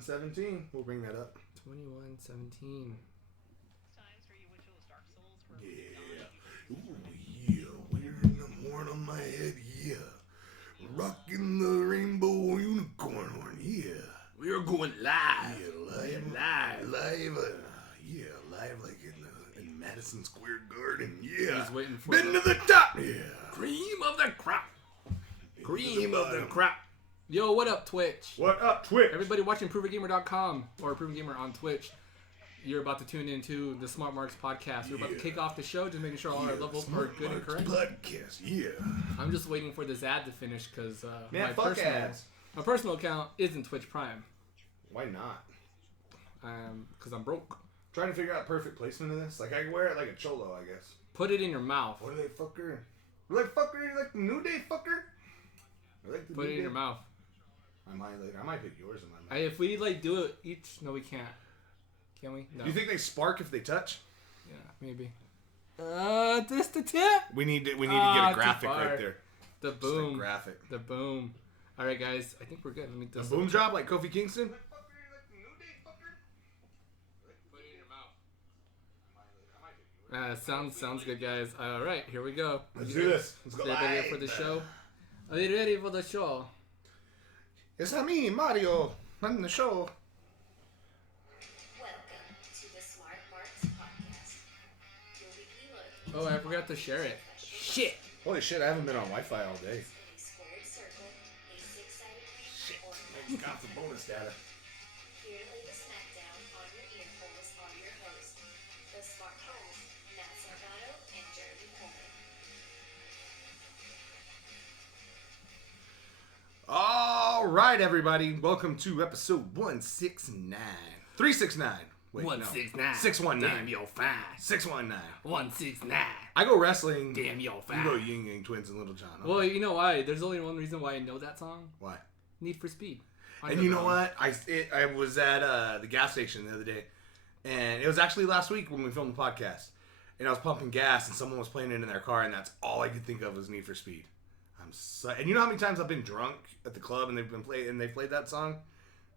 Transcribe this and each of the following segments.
21:17. We'll bring that up. 21:17. Yeah. Ooh, yeah. We're in the horn on my head, yeah. Rocking the rainbow unicorn horn, yeah. We are going live. Yeah, live, live like in Madison Square Garden, yeah. He's waiting for Been to the top, yeah. Cream of the crop. Cream of the crop. Yo, what up, Twitch? What up, Twitch? Everybody watching ProvenGamer.com or Proven Gamer on Twitch. You're about to tune into the Smart Marks podcast. We're about to kick off the show, just making sure all our levels are good and correct. Podcast, yeah. I'm just waiting for this ad to finish because my personal account isn't Twitch Prime. Why not? Because I'm broke. Trying to figure out perfect placement of this. Like, I wear it like a cholo, I guess. Put it in your mouth. What are they, fucker? Like, fucker, you like the New Day, fucker? Like the Put it in your mouth. I might put yours in my mouth. If we do it each, no, we can't. Can we? No. Do you think they spark if they touch? Yeah, maybe. Just the tip. We need to get a graphic right there. The boom. Just a graphic. The boom. All right, guys. I think we're good. Let me A boom drop like Kofi Kingston. Sounds good, guys. All right, here we go. Let's do this. Let's go live. Ready for the show? Are you ready for the show? It's me, Mario, on the show. Welcome to the Smart Marks podcast. Your weekly look Oh, I forgot to share it. Shit. Holy shit, I haven't been on Wi-Fi all day. a squared circle, a six-sided ring, or Shit. Got some bonus data. here to lay the smackdown on your earholes are your hosts, the Smart Homes, Matt Salgado and Jeremy Coleman. All right, everybody. Welcome to episode 169. 369. Wait, 169. 619. Damn, you're fine. 619. 169. I go wrestling. Damn, you're You fine. go Yin Yang Twins and Little John. Okay. Well, you know why? There's only one reason why I know that song. Why? Need for Speed. And you know what? I was at the gas station the other day, and it was actually last week when we filmed the podcast, and I was pumping gas, and someone was playing it in their car, and that's all I could think of was Need for Speed. And you know how many times I've been drunk at the club and they played that song?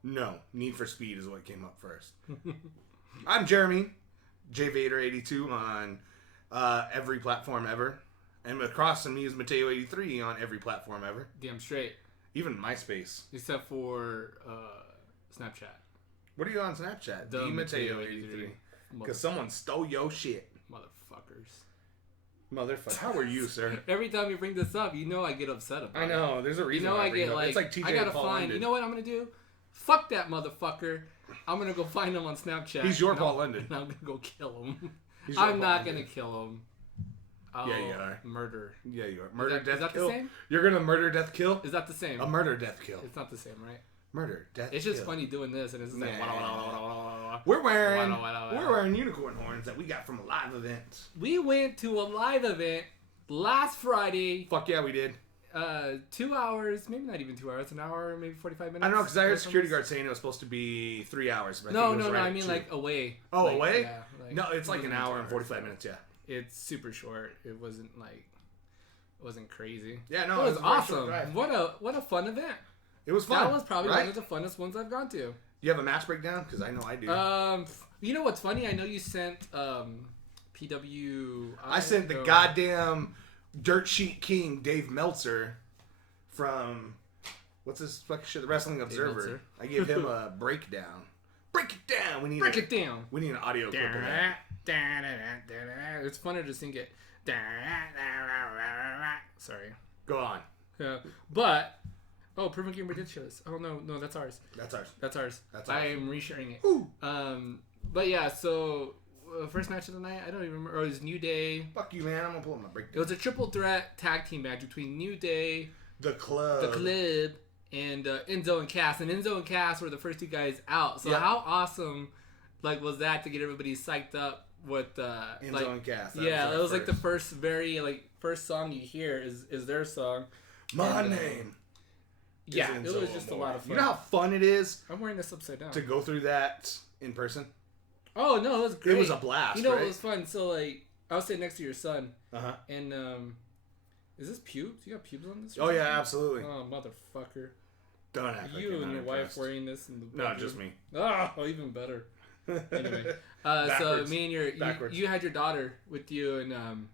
No, Need for Speed is what came up first. I'm Jeremy, JVader82 on every platform ever, and across from me is Mateo83 on every platform ever, Damn straight. even MySpace. Except for Snapchat. What are you on Snapchat? The Mateo83. Because someone stole your shit. Motherfuckers. Motherfucker. How are you, sir? Every time you bring this up, you know I get upset about it. I know. There's a You reason know why I bring it get up. like, It's like TJ I gotta and Paul find. London. You know what I'm gonna do? Fuck that motherfucker. I'm gonna go find him on Snapchat. He's your and Paul London. And I'm gonna go kill him. He's your I'm Paul not London. gonna kill him. I'll Yeah, you are. Murder. Yeah, you are. Murder, Is death, that kill. the same? You're gonna murder, death, kill? Is that the same? A murder, death, kill. It's not the same, right? Murder, death, It's just kill. funny doing this, and it's just like. Nah. We're wearing Wada. we're wearing unicorn horns that we got from a live event. We went to a live event last Friday. Fuck yeah, we did. 2 hours, maybe not even 2 hours, an hour, maybe 45 minutes. I don't know because I heard security guard saying it was supposed to be 3 hours. But I think it was right I at mean 2. like away. Oh, Like, away? yeah, like, No, it's it like an wasn't hour 2 and hours, 45 but minutes. Yeah. It's super short. It wasn't crazy. Yeah, no, It was a very short awesome. drive. What a fun event. It was fun. That was probably right? one of the funnest ones I've gone to. You have a match breakdown? Because I know I do. You know what's funny? I know you sent PW. I sent the goddamn dirt sheet king Dave Meltzer from what's this fucking shit? The Wrestling Observer. Meltzer. I give him a breakdown. Break it down. We need Break it down. We need an audio clip of that. It's funner to sing it. Sorry. Go on. But Proven Gamer did show this. Oh no, that's ours. That's ours. That's ours. That's I ours. am resharing it. Ooh. But yeah, so first match of the night, I don't even remember. It was New Day. Fuck you, man. I'm gonna pull up my It breakdown. was a triple threat tag team match between New Day, The club. the Club, and Enzo and Cass. And Enzo and Cass were the first two guys out. So Yeah. how awesome, was that to get everybody psyched up with Enzo and Cass. That was like the first first song you hear is their song. My and, name. is Yeah, it Enzo was just a Amore. lot of fun. You know how fun it is I'm wearing this upside down. to go through that in person? Oh no, it was great. It was a blast. You know right? it was fun. So I was sitting next to your son, Uh-huh. and is this pubes? You got pubes on this? or Oh yeah, something? absolutely. Oh motherfucker! Don't act like You you're and not your wife impressed. wearing this in the No, bedroom. just me. Oh, even better. Anyway, so Backwards. me and Backwards. you had your daughter with you, and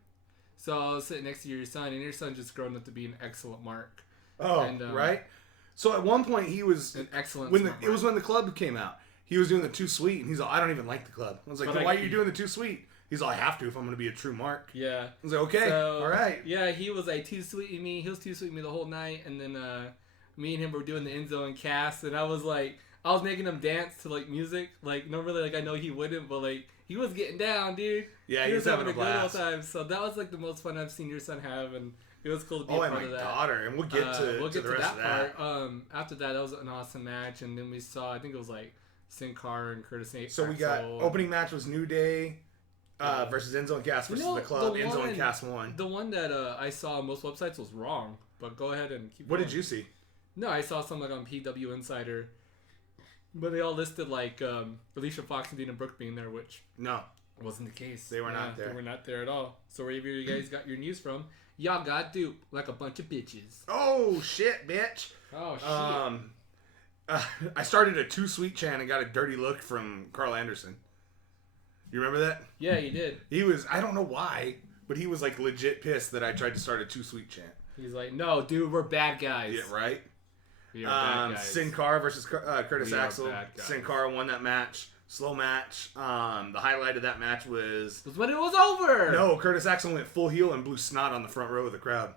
so I was sitting next to your son, and your son just grown up to be an excellent mark, Oh, And, right. So at one point he was an excellent. when smart it was mark. when the club came out. He was doing the Too Sweet, and he's like, I don't even like the club. I was like, But then like, why are you doing the Too Sweet? He's like, I have to if I'm going to be a true mark. Yeah. I was like, okay, So, all right. Yeah, he was like too sweet with me. He was too sweet with me the whole night, and then me and him were doing the end zone cast, and I was making him dance to like music. Like normally, like I know he wouldn't, but like he was getting down, dude. Yeah, he was having a blast. good old time. So that was like the most fun I've seen your son have, and it was cool to be Oh, a and part my of that. daughter, and we'll get to the rest of that. part. After that was an awesome match, and then we saw I think it was like Sin Cara and Curtis Axel. So we got opening match was New Day versus Enzo and Cass versus the club. Enzo and Cass won. The one that I saw on most websites was wrong, but go ahead and keep. What going. did you see? No, I saw some like on PW Insider, but they all listed like Alicia Fox and Dina Brooke being there, which No. wasn't the case. They were not there. They were not there at all. So wherever you guys got your news from, y'all got duped like a bunch of bitches. Oh shit, bitch. Oh shit. I started a Too Sweet chant and got a dirty look from Carl Anderson. You remember that? Yeah, you did. He was, I don't know why, but he was like legit pissed that I tried to start a Too Sweet chant. He's like, no, dude, we're bad guys. Yeah, right? We are bad guys. Sin Cara versus Curtis We are Axel. bad guys. Sin Cara won that match. Slow match. The highlight of that match was... It was when it was over. No, Curtis Axel went full heel and blew snot on the front row of the crowd.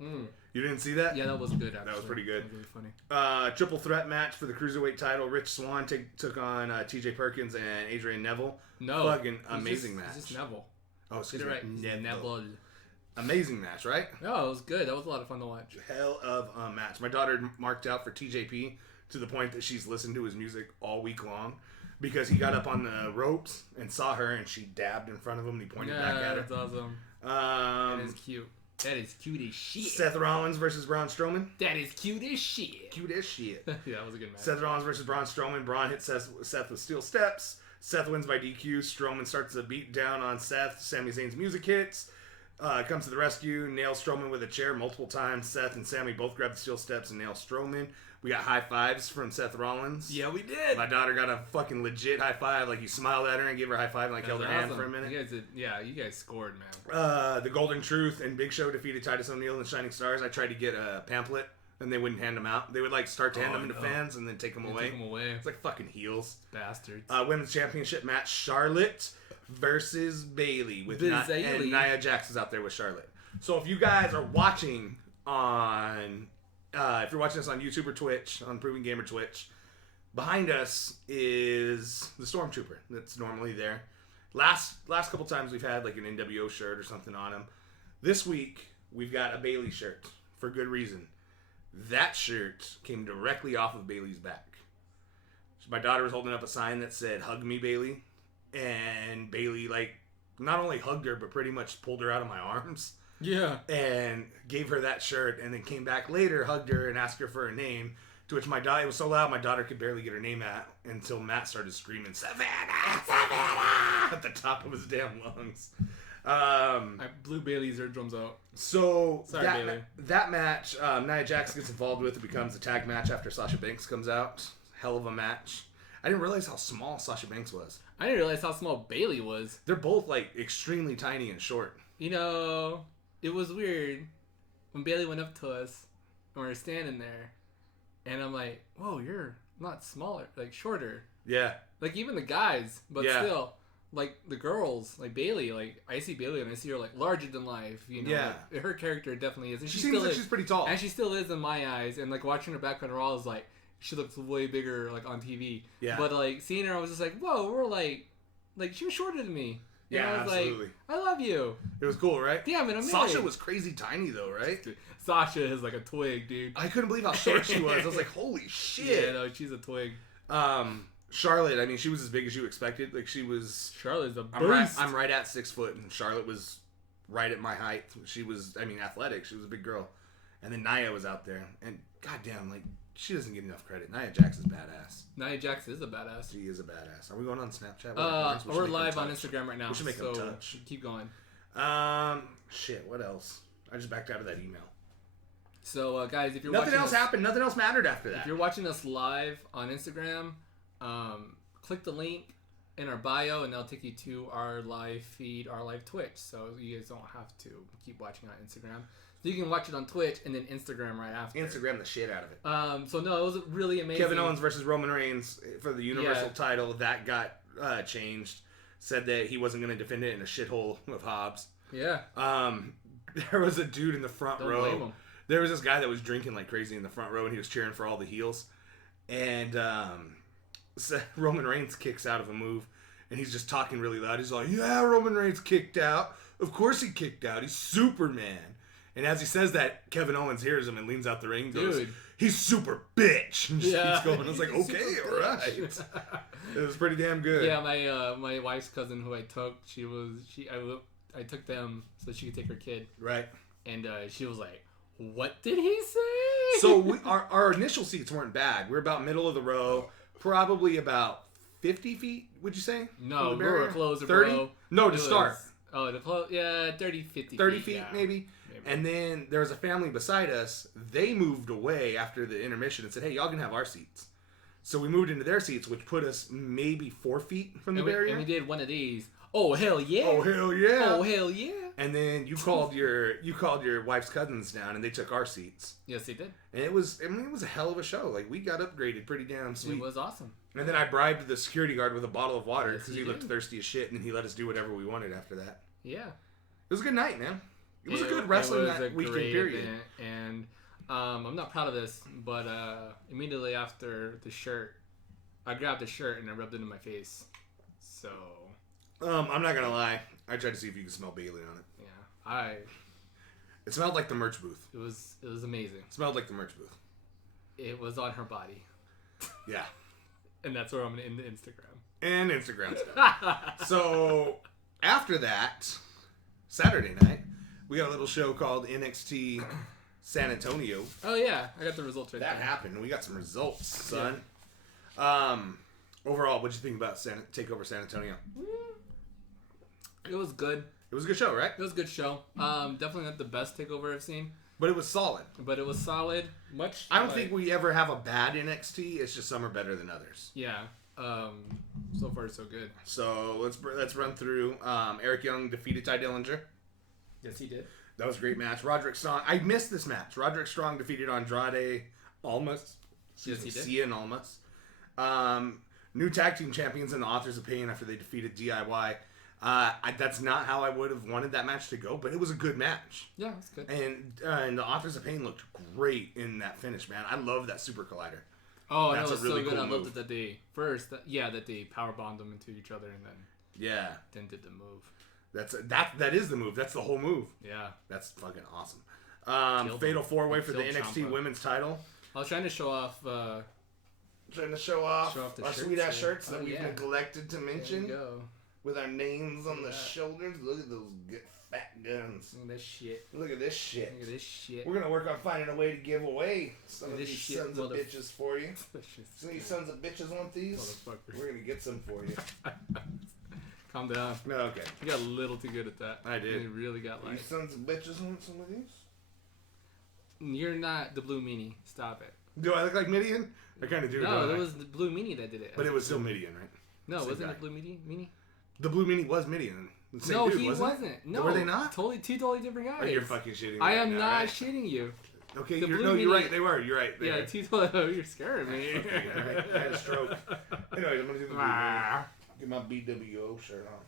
Mm. You didn't see that? Yeah, that was good. Actually. That was pretty good. That was really funny. Triple threat match for the Cruiserweight title. Rich Swann took on TJ Perkins and Adrian Neville. No, Fucking it's amazing just, match. It's just Neville. Oh, excuse Get it me. right. Neville. Amazing match, right? No, it was good. That was a lot of fun to watch. Hell of a match. My daughter marked out for TJP to the point that she's listened to his music all week long because he got up on the ropes and saw her and she dabbed in front of him and he pointed back at that's awesome. her. That is cute. That is cute as shit. Seth Rollins versus Braun Strowman. That is cute as shit. Cute as shit. Yeah, that was a good match. Seth Rollins versus Braun Strowman. Braun hits Seth with steel steps. Seth wins by DQ. Strowman starts to beat down on Seth. Sami Zayn's music hits. Comes to the rescue. Nails Strowman with a chair multiple times. Seth and Sami both grab the steel steps and nail Strowman. We got high fives from Seth Rollins. Yeah, we did. My daughter got a fucking legit high five. Like, he smiled at her and gave her a high five and like held her hand for a minute. You guys did, yeah, you guys scored, man. The Golden Truth and Big Show defeated Titus O'Neil and the Shining Stars. I tried to get a pamphlet and they wouldn't hand them out. They would like start to hand them to fans and then take them They away. took 'em away. It's like fucking heels. Bastards. Women's Championship match: Charlotte versus Bailey with Bailey. and Nia Jax is out there with Charlotte. So if you guys are watching on, if you're watching this on YouTube or Twitch, on Proven Gamer Twitch, behind us is the Stormtrooper that's normally there. Last couple times we've had like an NWO shirt or something on him. This week we've got a Bailey shirt for good reason. That shirt came directly off of Bailey's back. My daughter was holding up a sign that said "Hug me, Bailey," and Bailey like not only hugged her but pretty much pulled her out of my arms Yeah. and gave her that shirt, and then came back later, hugged her, and asked her for her name. To which my daughter, it was so loud, my daughter could barely get her name out until Matt started screaming "Savannah, Savannah" at the top of his damn lungs. I blew Bailey's eardrums out. So Sorry, Bailey. that match, Nia Jax gets involved with. It becomes a tag match after Sasha Banks comes out. Hell of a match. I didn't realize how small Sasha Banks was. I didn't realize how small Bailey was. They're both like extremely tiny and short. You know, it was weird when Bailey went up to us and we were standing there, and I'm like, "Whoa, you're not smaller, like shorter." Yeah. Like even the guys, but Yeah. still, like the girls, like Bailey, like I see Bailey and I see her like larger than life. You know, Yeah. like, her character definitely is. And She she seems still like is. she's pretty tall. And she still is in my eyes. And like watching her back on Raw is like she looks way bigger like on TV. Yeah. But like seeing her, I was just like, whoa, we're like she was shorter than me. And Yeah, I was absolutely. like, I love you. It was cool, right? Damn it, I'm Sasha married. was crazy tiny though, right? Dude, Sasha is like a twig, dude. I couldn't believe how short she was. I was like, holy shit. Yeah, no, she's a twig. Charlotte, I mean, she was as big as you expected. Like she was. Charlotte's a beast. I'm right at 6 foot, and Charlotte was right at my height. She was, I mean, athletic. She was a big girl, and then Nia was out there, and goddamn, like she doesn't get enough credit. Nia Jax is badass. Nia Jax is a badass. She is a badass. Are we going on Snapchat? We should We're make them live on touch. Instagram right now. We should make them so touch. keep going. Shit. What else? I just backed out of that email. So, guys, if you're Nothing watching else us, happened. Nothing else mattered after if that. you're watching us live on Instagram, click the link in our bio, and that'll take you to our live feed, our live Twitch. So you guys don't have to keep watching on Instagram. So you can watch it on Twitch and then Instagram right after. Instagram the shit out of it. So no, it was really amazing. Kevin Owens versus Roman Reigns for the Universal Yeah. title. That got changed. Said that he wasn't going to defend it in a shithole of Hobbs. Yeah. There was a dude in the front Don't row. blame him. There was this guy that was drinking like crazy in the front row, and he was cheering for all the heels. And so Roman Reigns kicks out of a move, and he's just talking really loud. He's like, "Yeah, Roman Reigns kicked out. Of course he kicked out. He's Superman." And as he says that, Kevin Owens hears him and leans out the ring and goes, Dude. "He's super bitch." And just Yeah. keeps going. I was like, He's okay, super all right. bitch. It was pretty damn good. Yeah, my wife's cousin who I took, I took them so she could take her kid, Right. and she was like, "What did he say?" So our initial seats weren't bad. We're about middle of the row, probably about 50 feet, would you say? no, from the we were barrier? closer, 30? bro. No, It to was- start. Oh, to close, yeah, 30, 50 30 feet, yeah. maybe. And then there was a family beside us. They moved away after the intermission and said, "Hey, y'all can have our seats." So we moved into their seats, which put us maybe 4 feet from the barrier. And we did one of these. Oh, hell yeah. Oh, hell yeah. Oh, hell yeah. And then you called your wife's cousins down, and they took our seats. Yes, they did. And it was a hell of a show. Like, we got upgraded pretty damn sweet. It was awesome. And then I bribed the security guard with a bottle of water Yes, because you he looked did. thirsty as shit, and he let us do whatever we wanted after that. Yeah. It was a good night, man. It was a good wrestling it was a weekend great period. event, and I'm not proud of this, but immediately after the shirt, I grabbed the shirt and I rubbed it in my face. So, I'm not gonna lie. I tried to see if you could smell Bailey on it. yeah, It smelled like the merch booth. it was amazing. It smelled like the merch booth. It was on her body, Yeah. and that's where I'm gonna end the Instagram. And Instagram stuff. So after that, Saturday night, we got a little show called NXT San Antonio. Oh yeah, I got the results right That there. happened. We got some results, son. Overall, what'd you think about Takeover San Antonio? It was good. It was a good show, right? It was a good show. Definitely not the best takeover I've seen, But it was solid. but it was solid. Much. I don't like- think we ever have a bad NXT. It's just some are better than others. Yeah. So far so good. So let's run through. Eric Young defeated Ty Dillinger. Yes, he did. That was a great match. Roderick Strong. I missed this match. Roderick Strong defeated Andrade Almas. Yes, he did. Cia and Almas. New tag team champions in the Authors of Pain after they defeated DIY. That's not how I would have wanted that match to go, but it was a good match. Yeah, it's good. And the Authors of Pain looked great in that finish, man. I love that Super Collider. Oh, That's no, it was a really so good. cool I loved move. it that they that they power bombed them into each other and Yeah, then did the move. that is the move. That's the whole move. Yeah, That's fucking awesome. Killed Fatal him. 4-way for the Killed NXT Ciampa. Women's title. I was trying to show off. Trying to show off Show off the our shirts sweet ass here. shirts that Oh, we've yeah. neglected to There mention you go. with our names on the Yeah. shoulders. Look at those good fat guns. Look at this shit. Look at this shit. Look at this shit. We're gonna work on finding a way to give away some of This these shit, sons of mother- bitches for you. This shit's Some of these sons of bitches want these. Motherfucker. We're gonna get some for you. Calm down. No, okay. You got a little too good at that. I did. You really got You like. sons of bitches want some of these? You're not the Blue Meanie. Stop it. Do I look like Midian? I kind of do. No, don't it I? was the Blue Meanie that did it. But it was still Midian, right? No, same wasn't guy. it Blue Meanie? The Blue Meanie was Midian. The same No, dude, he wasn't wasn't. it? No, Were they not? Two totally different guys. Oh, you're fucking shitting me. I right am now, not right? shitting you. Okay, The you're Blue Meanie- right. They were. You're right. They Yeah, were. two totally. You're scaring me. Okay, I had a stroke. Anyway, I'm gonna do the Blue Meanie. Get my BWO shirt on.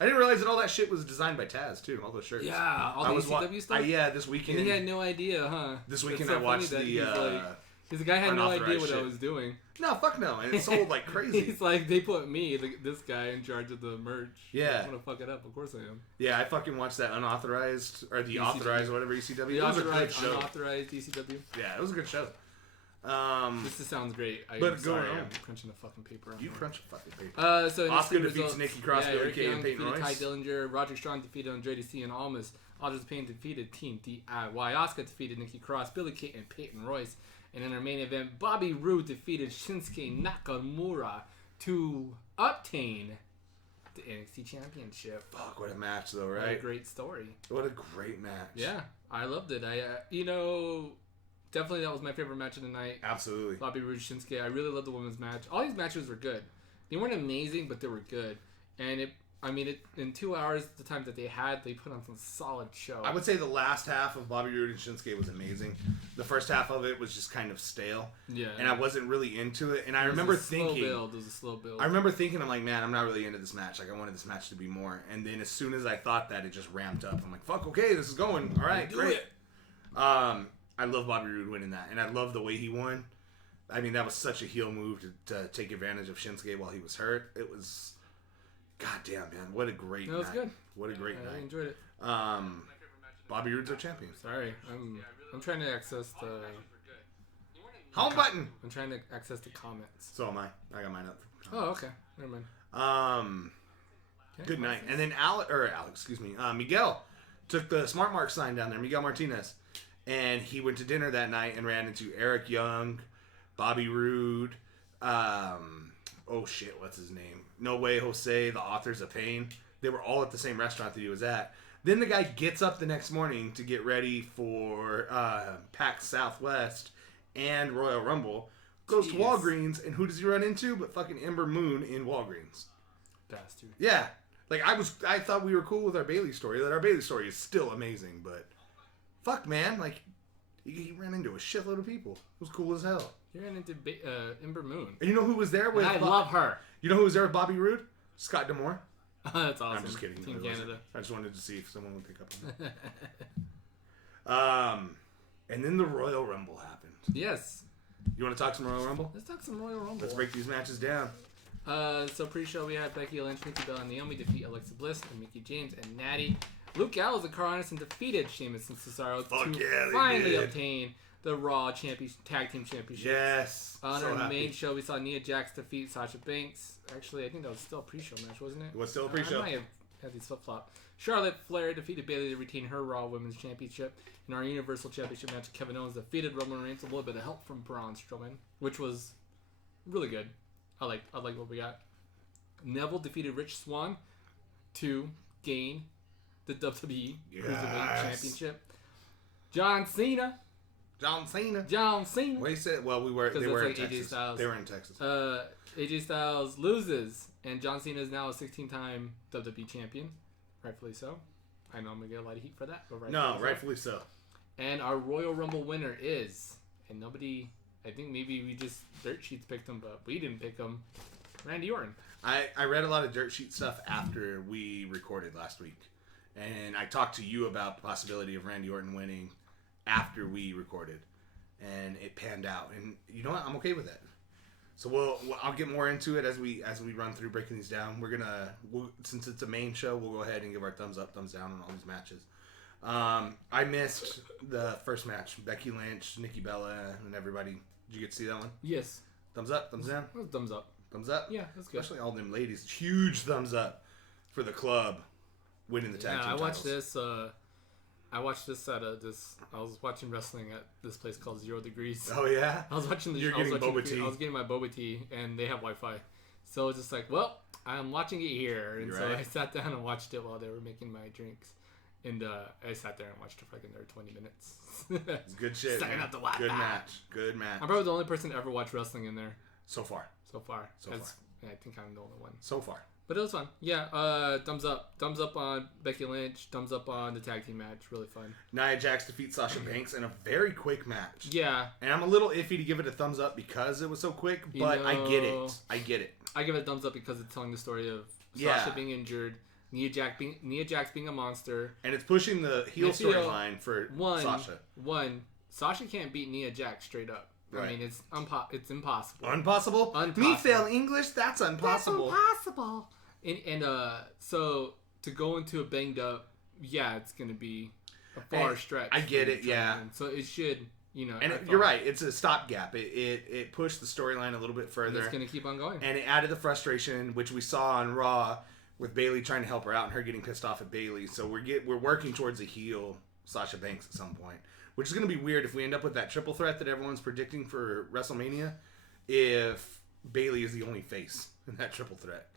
I didn't realize that all that shit was designed by Taz too. All those shirts. Yeah, all I the was ECW stuff. yeah, this weekend. And he had no idea, huh? This It's weekend so I funny watched that the. He's the guy had no idea unauthorized what I shit. was doing. No, fuck no, and it sold like crazy. He's like, they put me, this guy, in charge of the merch. Yeah. I'm gonna fuck it up. Of course I am. Yeah, I fucking watched that unauthorized or the ECW. authorized or whatever ECW. The It was a good authorized, show. unauthorized ECW. Yeah, it was a good show. This just sounds great. I'm But sorry, go on. I'm crunching the fucking paper. on You here. crunch a fucking paper. So Asuka NXT defeats results. Nikki Cross, Billie Eric Kay, and Young Peyton defeated Royce. Ty Dillinger. Roderick Strong defeated Andrade C and Almas. Authors of Pain defeated Team DIY. Asuka defeated Nikki Cross, Billie Kay, and Peyton Royce. And in our main event, Bobby Roode defeated Shinsuke Nakamura to obtain the NXT Championship. Fuck, what a match though, What a right? great story. What a great match. Yeah, I loved it. definitely that was my favorite match of the night. Absolutely. Bobby Roode, Shinsuke. I really loved the women's match. All these matches were good. They weren't amazing, but they were good. And in 2 hours, the time that they had, they put on some solid show. I would say the last half of Bobby Roode and Shinsuke was amazing. The first half of it was just kind of stale. Yeah. And I wasn't really into it. And I It was remember a slow thinking, build. It was a slow build. I'm like, man, I'm not really into this match. Like, I wanted this match to be more. And then as soon as I thought that, it just ramped up. I'm like, fuck, okay, this is going. All right, great. I love Bobby Roode winning that. And I love the way he won. I mean, that was such a heel move to take advantage of Shinsuke while he was hurt. It was, goddamn, man, what a great night. That was good. What a great I night. enjoyed it. Bobby Roode's our champion. Sorry, I'm trying to access the Home button. I'm trying to access the comments. So am I. I got mine up. Oh, okay. Never mind. Okay. Good night. And then Miguel took the Smart Mark sign down there, Miguel Martinez. And he went to dinner that night and ran into Eric Young, Bobby Roode, what's his name? No Way Jose, the Authors of Pain. They were all at the same restaurant that he was at. Then the guy gets up the next morning to get ready for PAX Southwest and Royal Rumble, goes to Walgreens, and who does he run into but fucking Ember Moon in Walgreens? Bastard. Yeah. Like, I thought we were cool with our Bailey story. That our Bailey story is still amazing, but fuck, man. Like, he ran into a shitload of people. It was cool as hell. He ran into Ember Moon. And you know who was there with... And I love her. You know who was there with Bobby Roode? Scott D'Amore. That's awesome. I'm just kidding. Team It wasn't. Canada. I just wanted to see if someone would pick up on that. And then the Royal Rumble happened. Yes. You want to talk some Royal Rumble? Let's talk some Royal Rumble. Let's break these matches down. So pre-show we had Becky Lynch, Nikki Bella, and Naomi defeat Alexa Bliss and Mickie James and Natty. Luke Gallows and Carl Anderson defeated Sheamus and Cesaro to finally obtain the Raw Tag Team Championship. Yes. On our main show, we saw Nia Jax defeat Sasha Banks. Actually, I think that was still a pre-show match, wasn't it? It was still a pre-show. I might have had these flip-flop. Charlotte Flair defeated Bayley to retain her Raw Women's Championship. In our Universal Championship match, Kevin Owens defeated Roman Reigns. A little bit of help from Braun Strowman, which was really good. I like what we got. Neville defeated Rich Swann to gain the WWE Cruiserweight Championship. John Cena. Well, he said, well, they were in Texas. Styles. They were in Texas. AJ Styles loses, and John Cena is now a 16-time WWE champion. Rightfully so. I know I'm going to get a lot of heat for that, but rightfully so. And our Royal Rumble winner is, and nobody, I think maybe we just dirt sheets picked him, but we didn't pick him, Randy Orton. I read a lot of dirt sheet stuff after we recorded last week. And I talked to you about the possibility of Randy Orton winning after we recorded. And it panned out. And you know what? I'm okay with it. So I'll get more into it as we run through breaking these down. Since it's a main show, we'll go ahead and give our thumbs up, thumbs down on all these matches. I missed the first match. Becky Lynch, Nikki Bella, and everybody. Did you get to see that one? Yes. Thumbs up, thumbs down? It was thumbs up. Thumbs up? Yeah, that's good. Especially all them ladies. Huge thumbs up for the club winning the tag team titles. I watched this at I was watching wrestling at this place called 0 Degrees. Oh, yeah? I was watching You're getting boba tea. I was getting my boba tea, and they have Wi-Fi. So it's just like, well, I'm watching it here. And so I sat down and watched it while they were making my drinks. And I sat there and watched it for like another 20 minutes. It's good shit, man. Up the Wi-Fi. Good match. I'm probably the only person to ever watch wrestling in there. So far. Yeah, I think I'm the only one. So far. But it was fun. Yeah, thumbs up. Thumbs up on Becky Lynch. Thumbs up on the tag team match. Really fun. Nia Jax defeats Sasha Banks in a very quick match. Yeah. And I'm a little iffy to give it a thumbs up because it was so quick, but I get it. I give it a thumbs up because it's telling the story of Sasha being injured, Nia Jax being a monster. And it's pushing the heel storyline for Sasha. Sasha can't beat Nia Jax straight up. Right. I mean, it's impossible. Impossible? Me fail English? That's impossible. That's impossible. And so to go into a banged up, it's going to be a far stretch. I get it, yeah. So it should, And you're right. It's a stopgap. It pushed the storyline a little bit further. And it's going to keep on going. And it added the frustration, which we saw on Raw with Bayley trying to help her out and her getting pissed off at Bayley. So we're working towards a heel Sasha Banks at some point. Which is going to be weird if we end up with that triple threat that everyone's predicting for WrestleMania if Bayley is the only face. in that triple threat.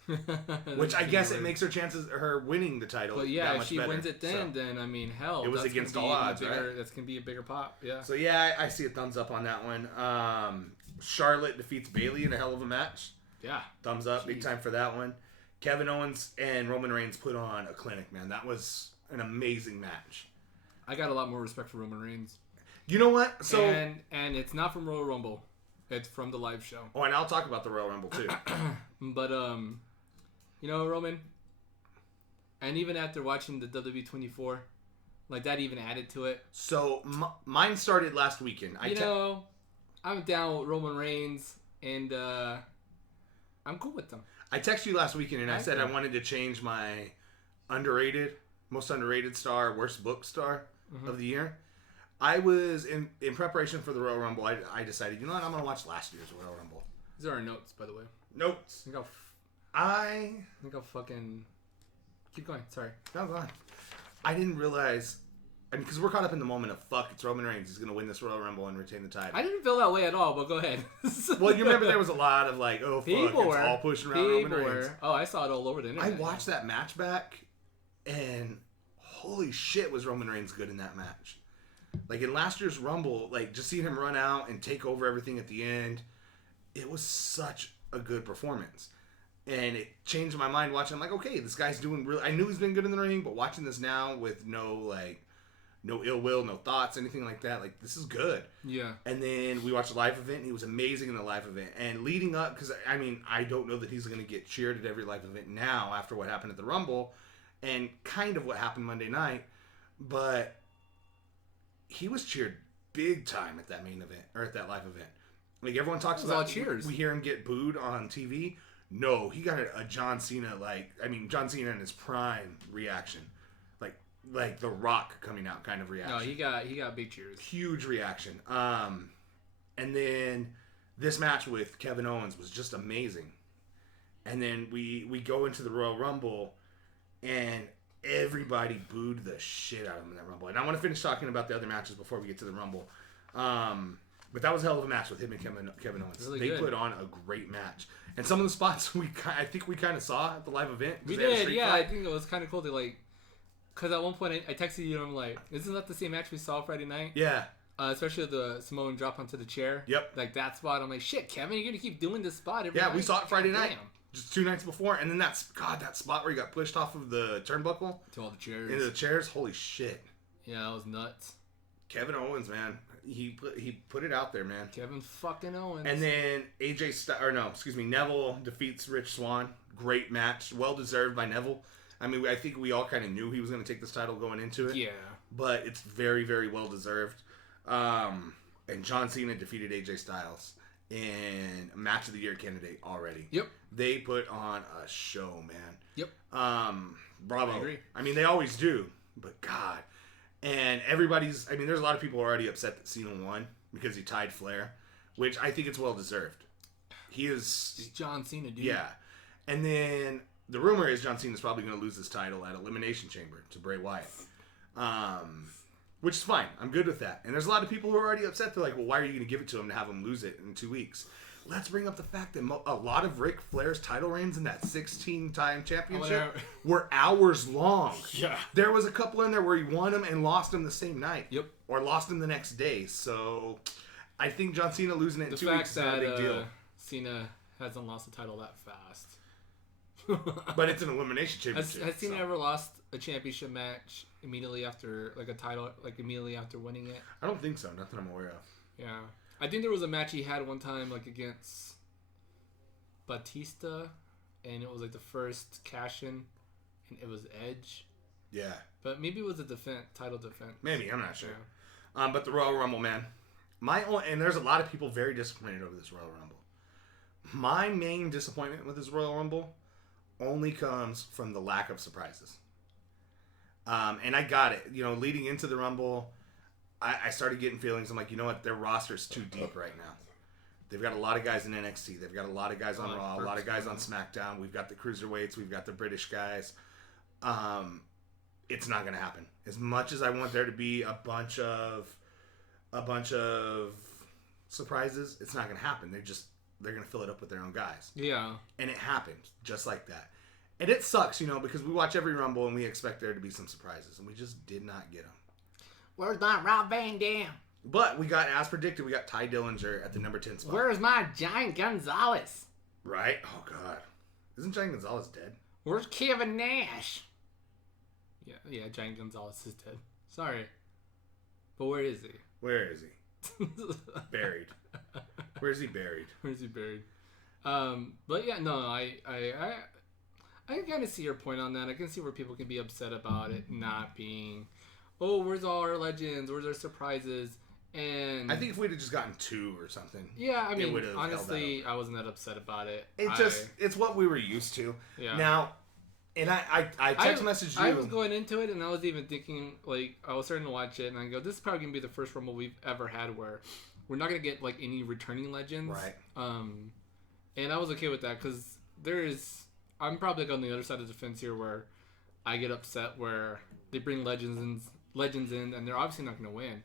Which I guess it makes her chances, her winning the title. But yeah, that if much she better. wins it then I mean, hell, It was that's against gonna all be odds, bigger, right? That's gonna be a bigger pop. Yeah. So yeah, I see a thumbs up on that one. Charlotte defeats Bayley in a hell of a match. Yeah. Thumbs up, big Jeez. time for that one. Kevin Owens and Roman Reigns put on a clinic, man. That was an amazing match. I got a lot more respect for Roman Reigns. You know what? So and it's not from Royal Rumble. It's from the live show. oh, and I'll talk about the Royal Rumble too. But you know, Roman, and even after watching the WWE 24, like that even added to it. So mine started last weekend. You know, I'm down with Roman Reigns, and I'm cool with them. I texted you last weekend and I said I Okay. wanted to change my most underrated star, worst book star of the year. I was in preparation for the Royal Rumble. I decided, you know what, I'm gonna watch last year's Royal Rumble. These are our notes, by the way. Notes. Think I'll fucking keep going. Sorry. Hold on. I didn't realize. I mean, because we're caught up in the moment of fuck, it's Roman Reigns. He's gonna win this Royal Rumble and retain the title. I didn't feel that way at all, but go ahead. Well, you remember there was a lot of like, oh fuck, People it's were all pushing around Roman Reigns. Oh, I saw it all over the I internet. watched that match back, and holy shit, was Roman Reigns good in that match? Like in last year's Rumble, like just seeing him run out and take over everything at the end, it was such a good performance, and it changed my mind watching. I'm like, okay, this guy's doing really. I knew he's been good in the ring, but watching this now with no ill will, no thoughts, anything like that, like this is good. Yeah. And then we watched a live event. And he was amazing in the live event. And leading up, because I mean, I don't know that he's going to get cheered at every live event now after what happened at the Rumble, and kind of what happened Monday night. But he was cheered big time at that main event or at that live event. Like everyone talks It was about all cheers. We hear him get booed on TV. No, he got a John Cena John Cena in his prime reaction, like The Rock coming out kind of reaction. No, he got big cheers. Huge reaction. And then this match with Kevin Owens was just amazing. And then we go into the Royal Rumble, and everybody booed the shit out of him in that Rumble. And I want to finish talking about the other matches before we get to the Rumble. But that was a hell of a match with him and Kevin Owens. Really they good. put on a great match. And some of the spots I think we kind of saw at the live event. We They had a did, street yeah. fight. I think it was kind of cool to like, because at one point I texted you and I'm like, isn't that the same match we saw Friday night? Yeah. Especially the Samoan drop onto the chair. Yep. Like that spot. I'm like, shit, Kevin, you're gonna keep doing this spot every Yeah, night? we saw it Friday God night. damn. Just 2 nights before. And then that spot where he got pushed off of the turnbuckle To all the chairs. into the chairs. Holy shit. Yeah, that was nuts. Kevin Owens, man. He put it out there, man. Kevin fucking Owens. And then Neville defeats Rich Swann. Great match. Well deserved by Neville. I mean, I think we all kind of knew he was going to take this title going into it. yeah. But it's very, very well deserved. And John Cena defeated AJ Styles in a match of the year candidate already. Yep. They put on a show, man. Yep. Bravo. I agree. I mean, they always do, but God. And there's a lot of people already upset that Cena won because he tied Flair, which I think it's well deserved. He is, It's John Cena, dude. yeah. And then the rumor is John Cena's probably going to lose his title at Elimination Chamber to Bray Wyatt. Which is fine. I'm good with that. And there's a lot of people who are already upset. They're like, well, why are you going to give it to him to have him lose it in 2 weeks? Let's bring up the fact that a lot of Ric Flair's title reigns in that 16-time championship were hours long. Yeah. There was a couple in there where he won them and lost them the same night. Yep. Or lost them the next day. So I think John Cena losing it in The 2 fact weeks is not a that big deal. Cena hasn't lost the title that fast. But it's an elimination championship. Has Cena so. ever lost a championship match immediately after, like a title, like immediately after winning it? I don't think so. Nothing I'm aware of. Yeah. I think there was a match he had one time, like against Batista, and it was like the first cash-in, and it was Edge. Yeah. But maybe it was a title defense. Maybe. I'm not sure. Yeah. But the Royal Rumble, man. And there's a lot of people very disappointed over this Royal Rumble. My main disappointment with this Royal Rumble only comes from the lack of surprises. And I got it. You know, leading into the Rumble, I started getting feelings. I'm like, you know what? Their roster's too deep right now. They've got a lot of guys in NXT. They've got a lot of guys on Raw, a lot of guys on SmackDown. We've got the cruiserweights. We've got the British guys. It's not going to happen. As much as I want there to be a bunch of surprises, it's not going to happen. they're gonna fill it up with their own guys, Yeah. and it happened just like that. And it sucks, because we watch every Rumble and we expect there to be some surprises, and we just did not get them. Where's my Rob Van Dam? But we got, as predicted, we got Ty Dillinger at the number 10 spot. Where's my Giant Gonzalez? Right? Oh God, isn't Giant Gonzalez dead? Where's Kevin Nash? Yeah, Giant Gonzalez is dead. Sorry. But where is he? Where is he? Buried. Where's he buried? Where's he buried? But yeah, no, I kind of see your point on that. I can see where people can be upset about it not being, oh, where's all our legends? Where's our surprises? And I think if we'd have just gotten 2 or something. yeah, I mean, would've held honestly, I wasn't that upset about it. It's what we were used to. Yeah. Now, and I text messaged you. I was going into it, and I was even thinking, like, I was starting to watch it, and I go, this is probably gonna be the first Rumble we've ever had where we're not gonna get like any returning legends. Right. And I was okay with that because I'm probably like on the other side of the fence here where I get upset where they bring legends in, and they're obviously not gonna win.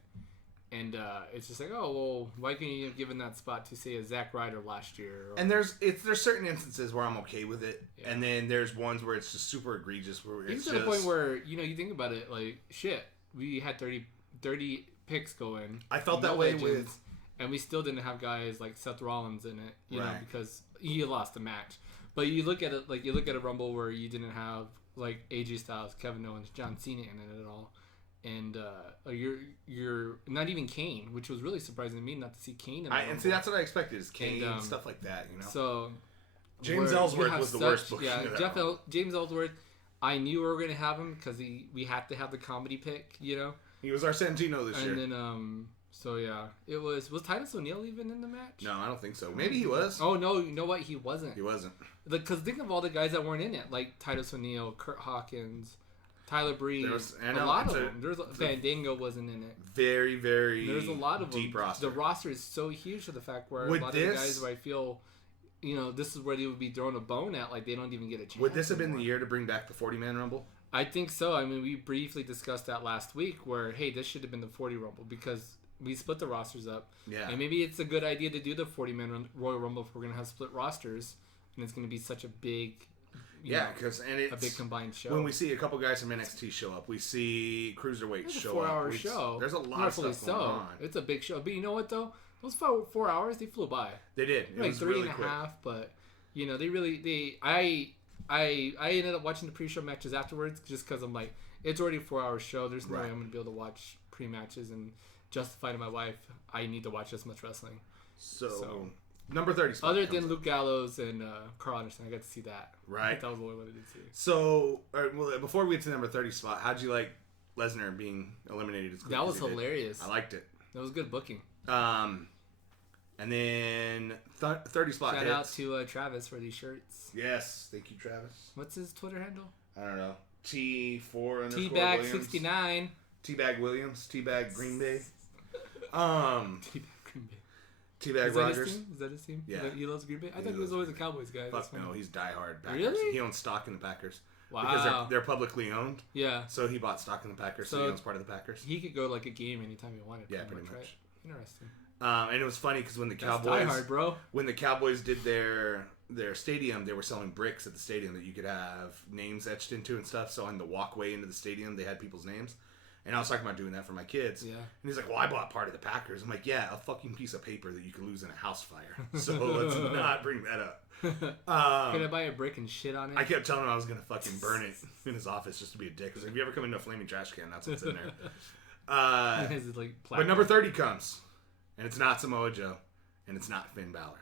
And it's just like, oh well, why can't you have given that spot to say a Zack Ryder last year? And there's certain instances where I'm okay with it, and then there's ones where it's just super egregious. Where it's to the point where you think about it, like shit, we had 30 picks going. I felt that way with, and we still didn't have guys like Seth Rollins in it, you know, because he lost the match. But you look at it, like you look at a Rumble where you didn't have like AJ Styles, Kevin Owens, John Cena in it at all. And you're not even Kane, which was really surprising to me not to see Kane in and see, that's what I expected, is Kane and stuff like that, So James Ellsworth was the worst booking. Yeah, James Ellsworth, I knew we were going to have him because we had to have the comedy pick, He was our Santino this year. And then, so yeah, it was Titus O'Neil even in the match? No, I don't think so. Maybe he was. Oh, no, you know what? He wasn't. He wasn't. Because think of all the guys that weren't in it, like Titus O'Neil, Kurt Hawkins, Tyler Breeze, a lot of them. Fandango wasn't in it. Very, very. There's a lot of deep them. roster. The roster is so huge to the fact where a lot of the guys who I feel, this is where they would be throwing a bone at, like they don't even get a chance. Would this have been the year to bring back the 40-man Rumble? I think so. I mean, we briefly discussed that last week where, hey, this should have been the 40 Rumble because we split the rosters up. Yeah. And maybe it's a good idea to do the 40-man Royal Rumble if we're going to have split rosters and it's going to be such a big... because it's a big combined show. When we see a couple guys from NXT show up, we see cruiserweights show up. 4-hour show. There's a lot of stuff going on. It's a big show, but you know what though? Those 4 hours they flew by. They did. It like was 3.5, really quick. but I ended up watching the pre-show matches afterwards just because I'm like, it's already a 4-hour show. There's no way I'm gonna be able to watch pre-matches and justify to my wife I need to watch this much wrestling. So number 30 spot. Other than Luke Gallows and Carl Anderson, I got to see that. Right. That was the only one I did see. So, before we get to number 30 spot, how'd you like Lesnar being eliminated as quick That as was he did? hilarious. I liked it. That was good booking. And then 30 spot Shout hits. out to Travis for these shirts. Yes. Thank you, Travis. What's his Twitter handle? I don't know. T4 Teabag 69. Teabag Williams. Teabag Green Bay. Teabag Green Bay. Teabag Rogers. Is that his team? Yeah. He loves Green Bay? I thought he was always a Cowboys guy. Fuck no, he's diehard Packers. Really? He owns stock in the Packers. Wow. Because they're publicly owned. Yeah. So he bought stock in the Packers, so he owns part of the Packers. He could go like a game anytime he wanted. Yeah, pretty much. Right? Interesting. And it was funny because when the That's Cowboys, diehard, bro. When the Cowboys did their stadium, they were selling bricks at the stadium that you could have names etched into and stuff. So on the walkway into the stadium, they had people's names. And I was talking about doing that for my kids. Yeah. And he's like, well, I bought part of the Packers. I'm like, yeah, a fucking piece of paper that you could lose in a house fire. So let's not bring that up. Could I buy a brick and shit on it? I kept telling him I was going to fucking burn it in his office just to be a dick. Because if you ever come into a flaming trash can, that's what's in there. But number 30 comes. And it's not Samoa Joe. And it's not Finn Balor.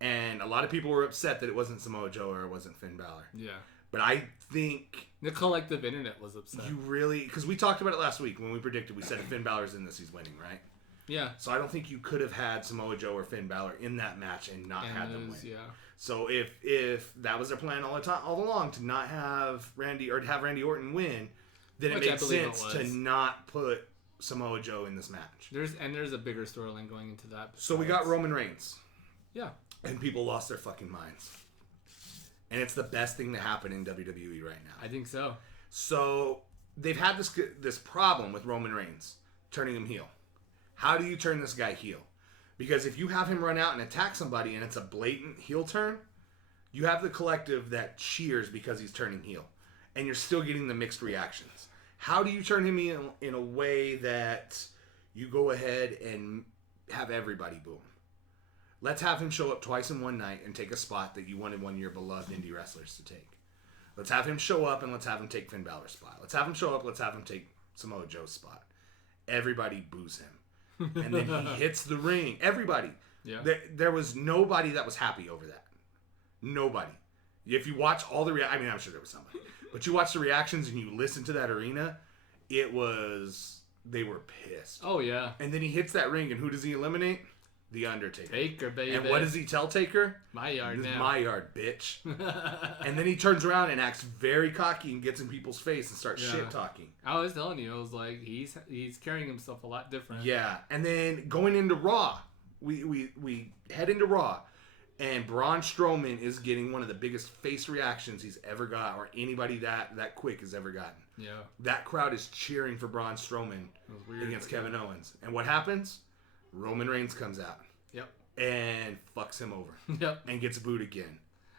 And a lot of people were upset that it wasn't Samoa Joe or it wasn't Finn Balor. Yeah. But I think... The collective internet was upset. You really... Because we talked about it last week when we predicted. We said if Finn Balor's in this, he's winning, right? Yeah. So I don't think you could have had Samoa Joe or Finn Balor in that match and not had them win. Yeah. So if that was their plan all along to not have Randy or to have Randy Orton win, then it made sense to not put Samoa Joe in this match. There's a bigger storyline going into that. So we got Roman Reigns. Yeah. And people lost their fucking minds. And it's the best thing to happen in WWE right now. I think so. So they've had this problem with Roman Reigns turning him heel. How do you turn this guy heel? Because if you have him run out and attack somebody and it's a blatant heel turn, you have the collective that cheers because he's turning heel. And you're still getting the mixed reactions. How do you turn him in a way that you go ahead and have everybody boo him? Let's have him show up twice in one night and take a spot that you wanted one of your beloved indie wrestlers to take. Let's have him show up and let's have him take Finn Balor's spot. Let's have him show up, let's have him take Samoa Joe's spot. Everybody boos him. And then he hits the ring. Everybody. Yeah. There was nobody that was happy over that. Nobody. If you watch all the I mean, I'm sure there was somebody. But you watch the reactions and you listen to that arena, they were pissed. Oh, yeah. And then he hits that ring, and who does he eliminate? The Undertaker. Taker, baby. And what does he tell Taker? My yard This is now. my yard, bitch. And then he turns around and acts very cocky and gets in people's face and starts shit talking. I was telling you, I was like, he's carrying himself a lot different. Yeah. And then going into Raw, we head into Raw, and Braun Strowman is getting one of the biggest face reactions he's ever got, or anybody that quick has ever gotten. Yeah. That crowd is cheering for Braun Strowman It was weird. against Kevin Owens. And what happens? Roman Reigns comes out. Yep. And fucks him over. Yep. And gets booed again.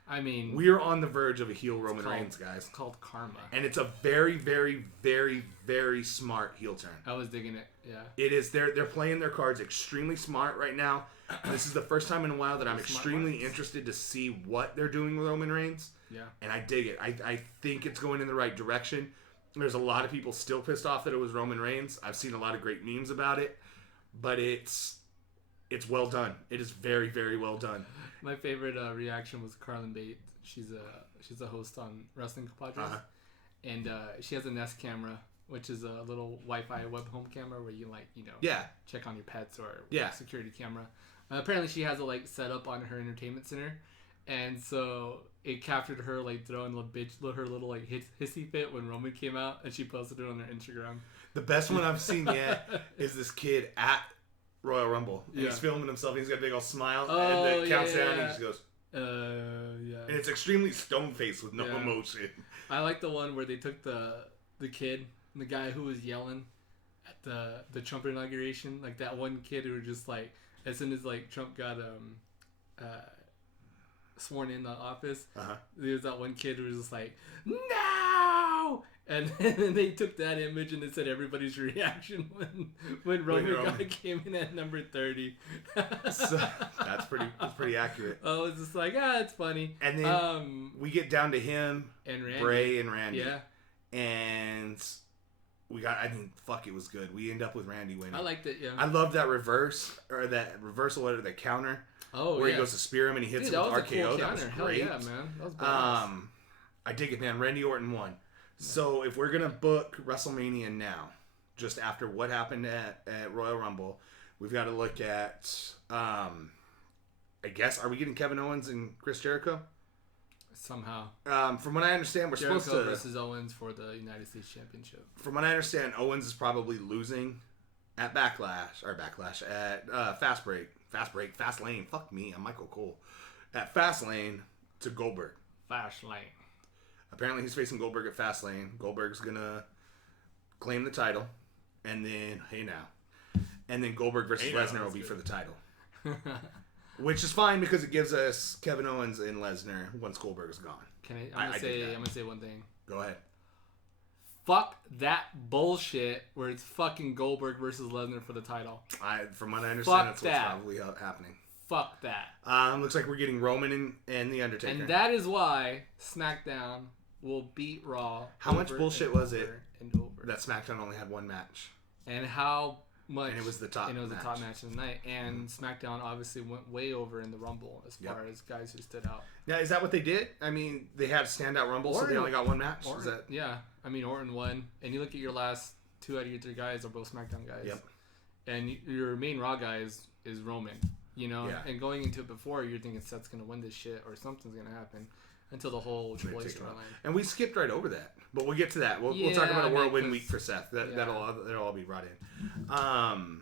I mean, We're on the verge of a heel Roman Reigns, guys. It's called karma. And it's a very, very, very, very smart heel turn. I was digging it. Yeah. It is. They're playing their cards extremely smart right now. This is the first time in a while that I'm Smart extremely ones. interested to see what they're doing with Roman Reigns. Yeah. And I dig it. I think it's going in the right direction. There's a lot of people still pissed off that it was Roman Reigns. I've seen a lot of great memes about it. But it's well done. It is very, very well done. My favorite reaction was Carlin Bates. She's a host on Wrestling Compadres, and she has a Nest camera, which is a little Wi-Fi web home camera where you Yeah. check on your pets or Yeah. security camera. Apparently, she has it set up on her entertainment center, and so it captured her throwing her little hissy fit when Roman came out, and she posted it on her Instagram. The best one I've seen yet is this kid at Royal Rumble. And Yeah. he's filming himself. And he's got a big old smile. Oh, and it counts down. And yeah. he just goes. Yeah. And it's extremely stone-faced with no Yeah. emotion. I like the one where they took the kid, the guy who was yelling at the Trump inauguration, that one kid who was just as soon as Trump got sworn in the office, there was that one kid who was just no, and then they took that image and they said everybody's reaction when Roman came in at number 30. So, that's pretty accurate. I was just it's funny. And then we get down to him, and Randy. Bray, and Randy. Yeah. And it was good. We end up with Randy winning. I liked it, yeah. I love that reversal or that counter. Where he goes to spear him and he hits him with that was RKO. a cool That was counter. great. Hell yeah, man. That was badass. I dig it, man. Randy Orton won. So if we're gonna book WrestleMania now, just after what happened at Royal Rumble, we've got to look at. I guess are we getting Kevin Owens and Chris Jericho? Somehow. From what I understand, we're Jericho supposed to. versus Owens for the United States Championship. From what I understand, Owens is probably losing at Backlash at Fastlane. Fuck me, I'm Michael Cole. At Fastlane to Goldberg. Fastlane. Apparently he's facing Goldberg at Fastlane. Goldberg's gonna claim the title, and then Goldberg versus Lesnar will be for the title, which is fine because it gives us Kevin Owens and Lesnar once Goldberg's gone. I'm gonna say one thing. Go ahead. Fuck that bullshit where it's fucking Goldberg versus Lesnar for the title. From what I understand, Fuck that's that. what's probably happening. Fuck that. Looks like we're getting Roman and the Undertaker. And that is why SmackDown will beat Raw. How much bullshit was it and over. that SmackDown only had one match? And how much? And it was the top. And it was match. the top match of the night. And SmackDown obviously went way over in the Rumble as far as guys who stood out. Now, is that what they did? I mean, they had a standout Rumble, so they only got one match. Is that? Yeah, I mean Orton won, and you look at your last 2 out of your 3 guys are both SmackDown guys. Yep. And your main Raw guy is Roman. Yeah. And going into it before, you're thinking Seth's gonna win this shit or something's gonna happen. Until the whole Triple H storyline. And we skipped right over that, but we'll get to that. We'll talk about a whirlwind week for Seth. That'll all be brought in.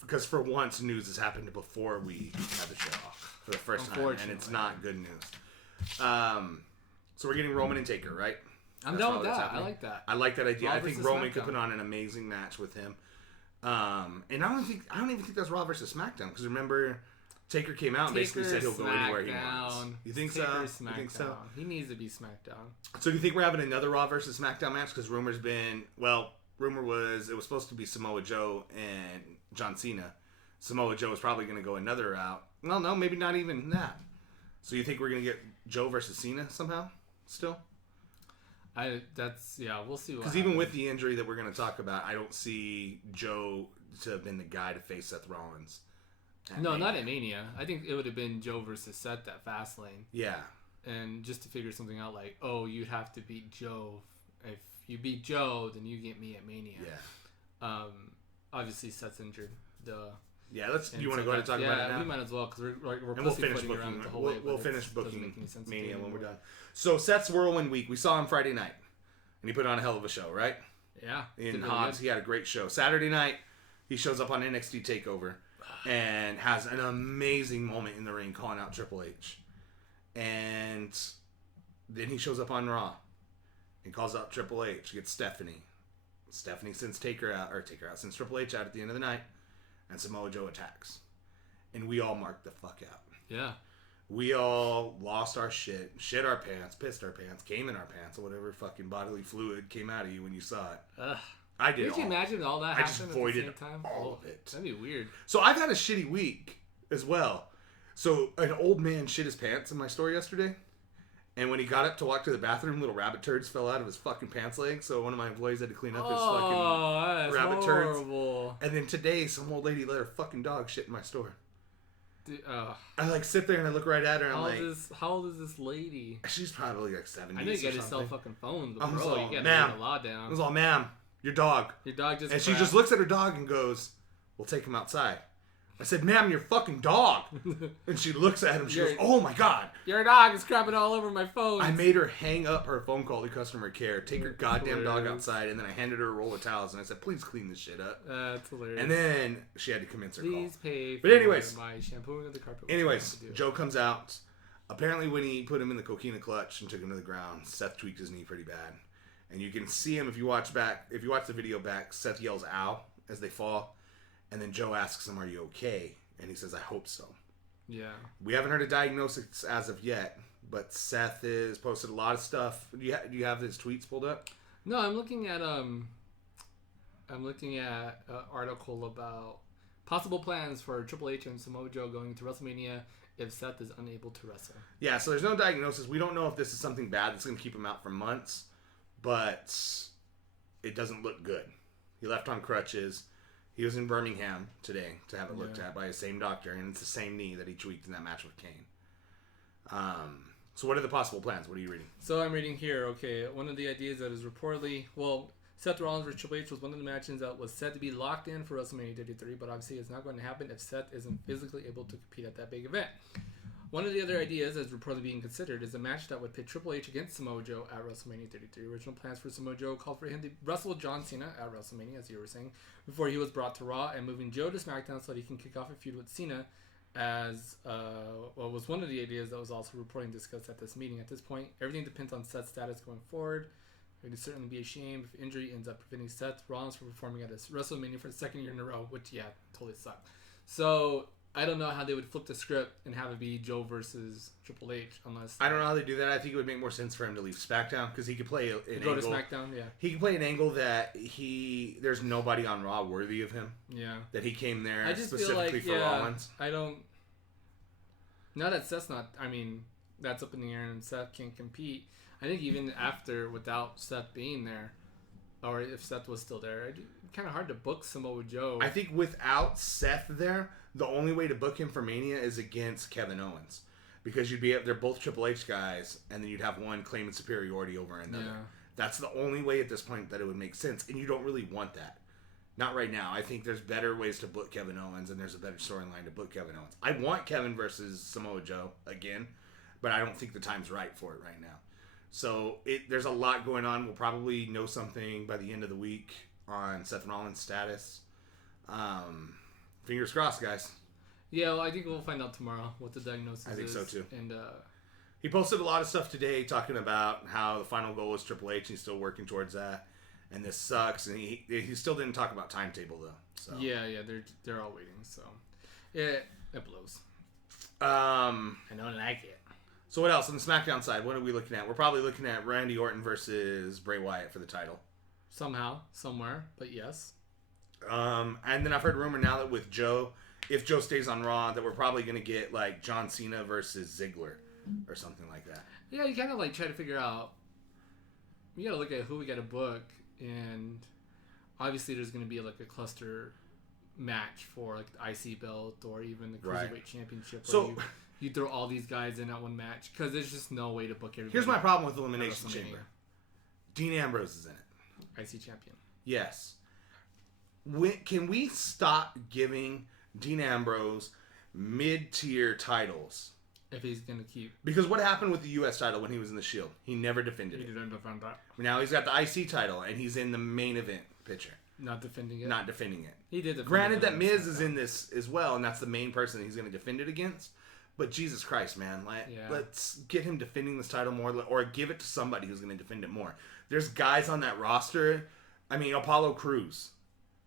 Because for once, news has happened before we had the show for the first time, and it's not good news. So we're getting Roman and Taker, right? I'm down with that. I like that. I like that idea. Raw I think versus Roman SmackDown. could put on an amazing match with him. And I don't even think that's Raw versus SmackDown, because remember, Taker came out and basically said he'll go anywhere he wants. You think so? You think so? He needs to be SmackDown. So do you think we're having another Raw versus SmackDown match? Because rumor was it was supposed to be Samoa Joe and John Cena. Samoa Joe was probably going to go another route. Well, no, maybe not even that. So you think we're going to get Joe versus Cena somehow still? We'll see. Because even with the injury that we're going to talk about, I don't see Joe to have been the guy to face Seth Rollins. No, not at Mania. I think it would have been Joe versus Seth at Fastlane. Yeah. And just to figure something out, like, oh, you'd have to beat Joe. If you beat Joe, then you get me at Mania. Yeah. Obviously Seth's injured. Yeah, you want to go ahead and talk about it now? We might as well, because we're and we'll finish booking. around the whole way. We'll finish booking Mania when we're done. So Seth's Whirlwind Week. We saw him Friday night, and he put on a hell of a show, right? Yeah. In Hobbs, he had a great show. Saturday night, he shows up on NXT TakeOver and has an amazing moment in the ring calling out Triple H. And then he shows up on Raw and calls out Triple H, gets Stephanie. Stephanie sends sends Triple H out at the end of the night, and Samoa Joe attacks. And we all marked the fuck out. Yeah. We all lost our shit our pants, pissed our pants, came in our pants, or whatever fucking bodily fluid came out of you when you saw it. Ugh. I did. Could you imagine all that I just happened voided at the same time? all of it. That'd be weird. So I've had a shitty week as well. So an old man shit his pants in my store yesterday. And when he got up to walk to the bathroom, little rabbit turds fell out of his fucking pants leg. So one of my employees had to clean up his fucking rabbit horrible. turds. And then today, some old lady let her fucking dog shit in my store. Dude, I like sit there and I look right at her and I'm like, how old is this lady? She's probably like 70. I know you gotta sell fucking phones, but I'm bro, all, you gotta ma'am. lay the law down. I was all, ma'am, your dog. Your dog just. And she just looks at her dog and goes, "We'll take him outside." I said, "Ma'am, your fucking dog." And she looks at him. She goes, "Oh my god, your dog is crapping all over my phone." I made her hang up her phone call to customer care, take her goddamn dog outside, and then I handed her a roll of towels and I said, "Please clean this shit up." That's hilarious. And then she had to commence her call. Please pay for But anyways, my shampooing of the carpet. Anyways, Joe comes out. Apparently, when he put him in the coquina clutch and took him to the ground, Seth tweaked his knee pretty bad. And you can see him if you watch the video back. Seth yells "ow" as they fall, and then Joe asks him, "Are you okay?" And he says, "I hope so." Yeah. We haven't heard a diagnosis as of yet, but Seth has posted a lot of stuff. Do you have his tweets pulled up? No, I'm looking at an article about possible plans for Triple H and Samoa Joe going to WrestleMania if Seth is unable to wrestle. Yeah, so there's no diagnosis. We don't know if this is something bad that's going to keep him out for months, but it doesn't look good. He left on crutches. He was in Birmingham today to have it looked at by the same doctor, and it's the same knee that he tweaked in that match with Kane. So what are the possible plans? What are you reading? So I'm reading here, okay, one of the ideas that is reportedly, Seth Rollins vs. Triple H was one of the matches that was said to be locked in for WrestleMania 33, but obviously it's not going to happen if Seth isn't physically able to compete at that big event. One of the other ideas that's reportedly being considered is a match that would pit Triple H against Samoa Joe at WrestleMania 33. Original plans for Samoa Joe called for him to wrestle John Cena at WrestleMania, as you were saying, before he was brought to Raw, and moving Joe to SmackDown so that he can kick off a feud with Cena, as was one of the ideas that was also reporting discussed at this meeting. At this point, everything depends on Seth's status going forward. It would certainly be a shame if injury ends up preventing Seth Rollins from performing at his WrestleMania for the second year in a row, which, yeah, totally sucked. So I don't know how they would flip the script and have it be Joe versus Triple H, unless I don't know how they do that. I think it would make more sense for him to leave SmackDown because he could play an go angle. to SmackDown. Yeah, He could play an angle that there's nobody on Raw worthy of him. Yeah, that he came there I just specifically feel like, for Rollins. I don't. Now that Seth's not, I mean, that's up in the air and Seth can't compete. I think even after, without Seth being there, or if Seth was still there, it'd be kind of hard to book Samoa Joe. I think without Seth there, the only way to book him for Mania is against Kevin Owens. Because they're both Triple H guys, and then you'd have one claiming superiority over another. Yeah. That's the only way at this point that it would make sense, and you don't really want that. Not right now. I think there's better ways to book Kevin Owens, and there's a better storyline to book Kevin Owens. I want Kevin versus Samoa Joe again, but I don't think the time's right for it right now. So there's a lot going on. We'll probably know something by the end of the week on Seth Rollins' status. Fingers crossed, guys. Yeah, well, I think we'll find out tomorrow what the diagnosis is. I think so, too. And he posted a lot of stuff today talking about how the final goal was Triple H. He's still working towards that. and this sucks. And he still didn't talk about timetable though. So Yeah, they're all waiting. So it blows. I don't like it. So what else on the SmackDown side? What are we looking at? We're probably looking at Randy Orton versus Bray Wyatt for the title. Somehow, somewhere, but yes. And then I've heard rumor now that with Joe, if Joe stays on Raw, that we're probably gonna get like John Cena versus Ziggler or something like that. Yeah, you kind of like try to figure out. You gotta look at who we gotta book, and obviously there's gonna be like a cluster match for like the IC belt or even the Cruiserweight Right. Championship. So- Where you throw all these guys in at one match because there's just no way to book everybody. Here's my problem with Elimination WrestleMania. Chamber. Dean Ambrose is in it. IC champion. Yes. Can we stop giving Dean Ambrose mid-tier titles? If he's gonna keep, Because what happened with the U.S. title when he was in the Shield? He never defended he it. didn't defend that. Now he's got the IC title, and he's in the main event picture, Not defending it. not defending it. He did. Defend Granted it that on Miz is SmackDown. in this as well, and that's the main person that he's going to defend it against. But Jesus Christ, man, Yeah. let's get him defending this title more, or give it to somebody who's going to defend it more. There's guys on that roster. I mean, Apollo Crews.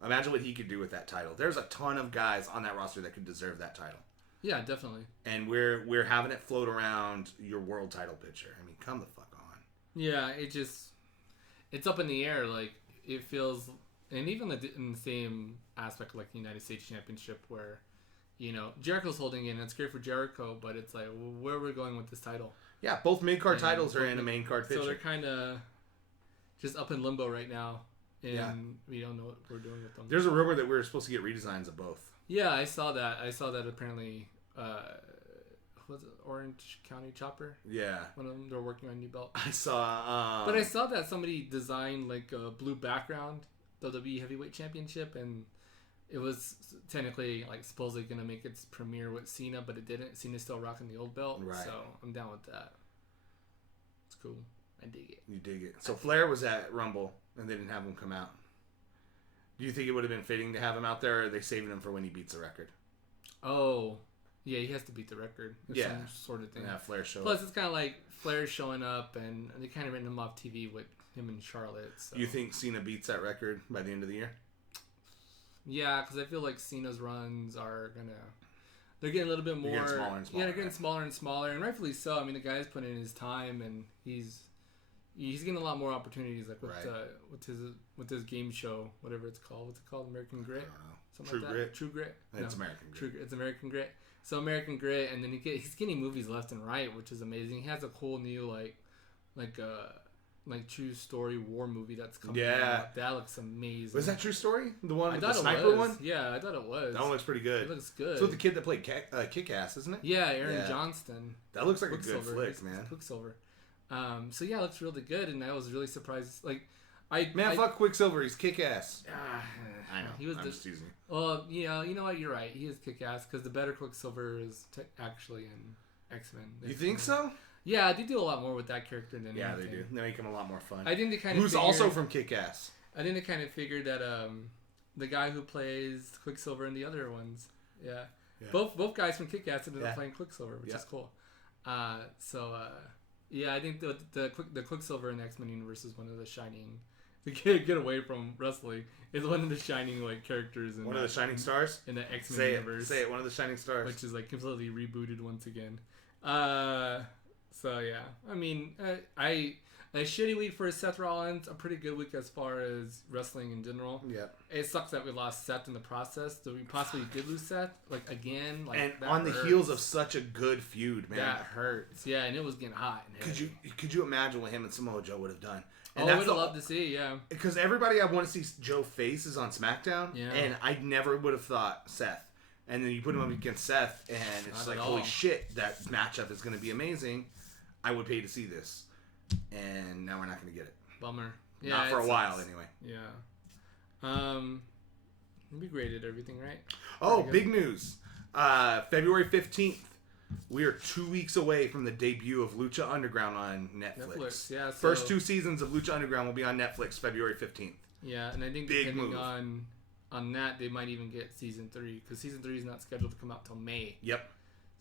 Imagine what he could do with that title. There's a ton of guys on that roster that could deserve that title. Yeah, definitely. And we're having it float around your world title picture. I mean, come the fuck on. Yeah, it's up in the air. Like it feels, and even in the same aspect, like the United States Championship, where Jericho's holding it, and it's great for Jericho, but it's like where we're going with this title. Yeah, both mid-card And titles are both in a main card So they're picture. kind of just up in limbo right now, and Yeah. we don't know what we're doing with them. There's a rumor that we're supposed to get redesigns of both. Yeah, I saw that. Apparently, was it Orange County Chopper? Yeah. One of them, they're working on a new belt. I saw... But I saw that somebody designed like a blue background WWE Heavyweight Championship, and it was technically like supposedly gonna make its premiere with Cena, but it didn't. Cena's still rocking the old belt, Right. so I'm down with that. It's cool. I dig it. You dig it. So Flair was at Rumble, and they didn't have him come out. Do you think it would have been fitting to have him out there, or are they saving him for when he beats the record? Oh, yeah, he has to beat the record. Or Yeah. some sort of thing. And have Flair show Plus, up? it's kind of like Flair showing up, and they kind of written him off TV with him and Charlotte. So. You think Cena beats that record by the end of the year? Yeah, because I feel like Cena's runs are they're getting a little bit more. They're getting smaller and smaller, Yeah, they're getting right? smaller and smaller, and rightfully so. I mean, the guy's putting in his time, and he's getting a lot more opportunities, like with Right. with his game show, whatever it's called. What's it called? American I Grit. don't know. Something True like that. Grit? True Grit. It's No, American Grit. True Grit. It's American Grit. So American Grit, and then he's getting movies left and right, which is amazing. He has a cool new like true story war movie that's coming Yeah. out. That looks amazing. Was that True Story? The one I with the thought it sniper was. one? Yeah, I thought it was. That one looks pretty It good. looks good. It's with the kid that played Kick-Ass, isn't it? Yeah, Aaron Yeah. Johnston. That looks like a good Quicksilver. flick, It's man. Quicksilver. So yeah, it looks really good, and I was really surprised. Like, Fuck Quicksilver. He's Kick-Ass. I know. He was I'm the. just teasing. Well, you know what? You're right. He is kick-ass because the better Quicksilver is actually in X-Men. You think so? Yeah, they do a lot more with that character than Yeah, they anything. do. They make him a lot more fun. I think they kind of. Who's also from Kick-Ass. I think they kind of figured that the guy who plays Quicksilver in the other ones, yeah. Yeah. Both guys from Kick-Ass ended Yeah. up playing Quicksilver, which Yeah. is cool. Yeah, I think the Quicksilver in the X-Men universe is one of the shining. To get away from wrestling, is one of the shining like characters in One of the shining stars? in the X-Men Say universe. it. Say it. One of the shining stars. Which is like completely rebooted once again. So yeah, I mean, a shitty week for Seth Rollins, a pretty good week as far as wrestling in general. Yep. It sucks that we lost Seth in the process. That we possibly did lose Seth, like again, like And that on the hurts. heels of such a good feud, man. that hurts. Yeah, and it was getting hot. And Could you imagine what him and Samoa Joe would have done? And I that's would have loved to see. Yeah, because everybody I want to see Joe face is on SmackDown, Yeah. and I never would have thought Seth. And then you put him up against Seth, and it's Not like, at holy all. shit, that matchup is going to be amazing. I would pay to see this, and now we're not going to get it. bummer. Yeah, Not for it a while, sucks. anyway. Yeah. We graded everything right. Oh, Pretty big news! February 15th, we are 2 weeks away from the debut of Lucha Underground on Netflix. Netflix, yeah. So, First 2 seasons of Lucha Underground will be on Netflix February 15th. Yeah, and I think Big depending move. on that, they might even get season 3 because season 3 is not scheduled to come out till May. Yep.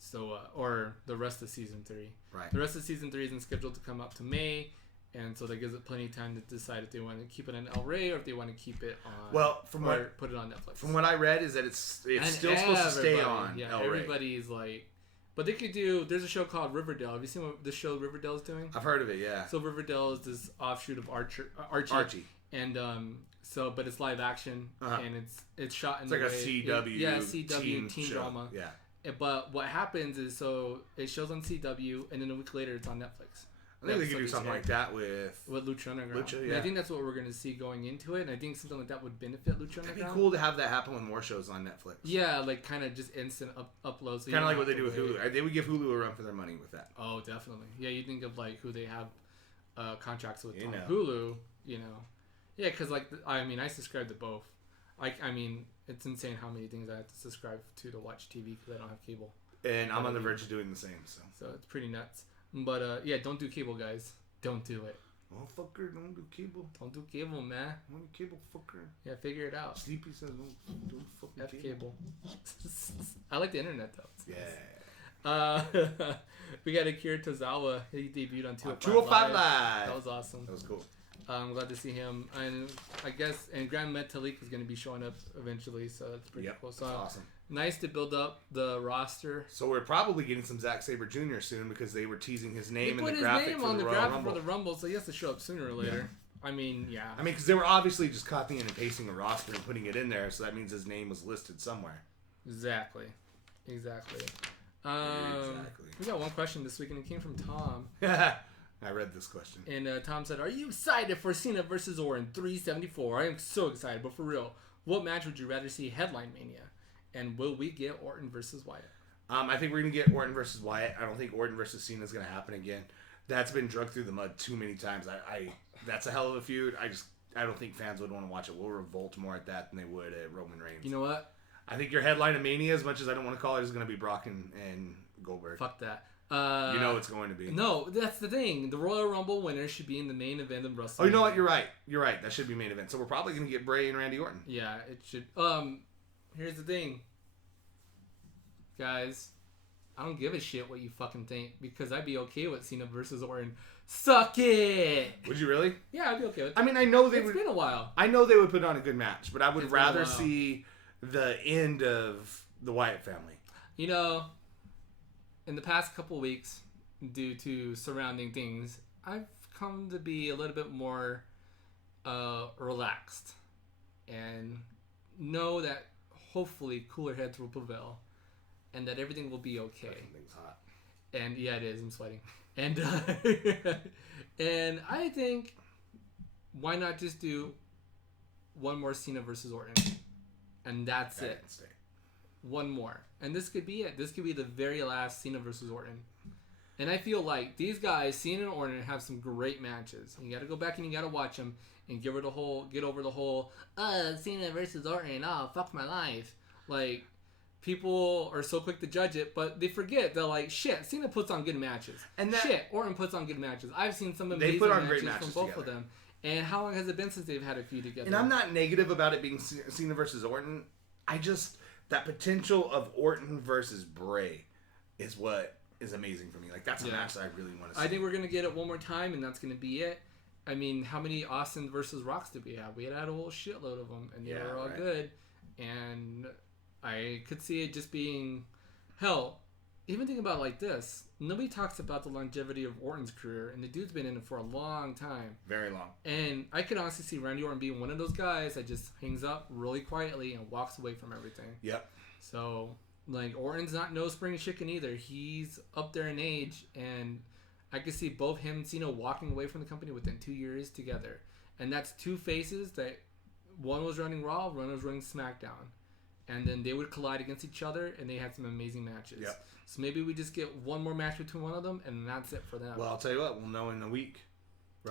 So or the rest of season 3. Right. The rest of season 3 isn't scheduled to come out to May, And so that gives it plenty of time to decide if they want to keep it on El Rey or if they want to keep it on. Well, put it on Netflix. From what I read, is that it's still supposed to stay on. Yeah, El Rey. everybody's like, but they could do. There's a show called Riverdale. Have you seen what the show Riverdale's doing? I've heard of it. Yeah. So Riverdale is this offshoot of Archie. And but it's live action and it's shot in it's like a CW. CW teen show. drama. Yeah. But what happens is, so it shows on CW, and then a week later it's on Netflix. I think they could do something like that with Lucha Underground. Lucha, And I think that's what we're going to see going into it, and I think something like that would benefit Lucha Underground. It'd be cool to have that happen with more shows on Netflix. Yeah, like kind of just instant uploads. So kind of like what they do with Hulu. They would give Hulu a run for their money with that. Oh, definitely. Yeah, you think of like who they have contracts with on know. Hulu, you know. Yeah, because like, I subscribe to both. It's insane how many things I have to subscribe to watch TV because I don't have cable. And I'm on the verge of doing the same, so it's pretty nuts. But yeah, don't do cable, guys. Don't do it. Oh, fucker, don't do cable. Don't do cable, man. Don't do cable, fucker. Yeah, figure it out. Sleepy says don't do fucking F cable. I like the internet though. Yeah. We got Akira Tozawa. He debuted on 205 Live. That was awesome. That was cool. I'm glad to see him, and I guess Grand Metalik is going to be showing up eventually, so that's pretty cool. So awesome. Nice to build up the roster. So we're probably getting some Zack Sabre Jr. soon because they were teasing his name in the graphic graphic for the Royal Rumble. for the Rumble, so he has to show up sooner or later. Yeah. Because they were obviously just copying and pasting a roster and putting it in there, so that means his name was listed somewhere. Exactly. We got one question this week, and it came from Tom. I read this question. And Tom said, "Are you excited for Cena versus Orton 374? I am so excited, but for real, what match would you rather see headline Mania? And will we get Orton versus Wyatt?" I think we're going to get Orton versus Wyatt. I don't think Orton versus Cena is going to happen again. That's been drugged through the mud too many times. That's a hell of a feud. I don't think fans would want to watch it. We'll revolt more at that than they would at Roman Reigns. You know what? I think your headline of Mania, as much as I don't want to call it, is going to be Brock and Goldberg. Fuck that. You know it's going to be. No, that's the thing. The Royal Rumble winner should be in the main event of WrestleMania. Oh, you know what? You're right. That should be main event. So we're probably going to get Bray and Randy Orton. Yeah, it should. Here's the thing. Guys, I don't give a shit what you fucking think because I'd be okay with Cena versus Orton. Suck it! Would you really? Yeah, I'd be okay with it. I mean, I know It's been a while. I know they would put on a good match, but I would rather see the end of the Wyatt family. You know, in the past couple weeks, due to surrounding things, I've come to be a little bit more relaxed and know that hopefully cooler heads will prevail and that everything will be okay. Everything's hot. And yeah, it is. I'm sweating. And and I think why not just do one more Cena versus Orton, and that's it. One more, and this could be it. This could be the very last Cena versus Orton. And I feel like these guys, Cena and Orton, have some great matches. You got to go back and you got to watch them and get over the whole Cena versus Orton. Oh, fuck my life. Like, people are so quick to judge it, but they forget. They're like, shit, Cena puts on good matches. And Orton puts on good matches. I've seen some amazing matches from both of them. And how long has it been since they've had a feud together? And I'm not negative about it being Cena versus Orton. That potential of Orton versus Bray is what is amazing for me. Like, that's a match that I really want to see. I think we're going to get it one more time, and that's going to be it. I mean, how many Austin versus Rocks did we have? We had a whole shitload of them, and they were all good. And I could see it just being... Hell, even think about it like this. Nobody talks about the longevity of Orton's career, and the dude's been in it for a long time. Very long. And I could honestly see Randy Orton being one of those guys that just hangs up really quietly and walks away from everything. Yep. So, like, Orton's not no spring chicken either. He's up there in age, and I could see both him and Cena walking away from the company within 2 years together. And that's two faces that one was running Raw, one was running SmackDown. And then they would collide against each other, and they had some amazing matches. Yep. So maybe we just get one more match between one of them, and that's it for them. Well, I'll tell you what, we'll know in a week.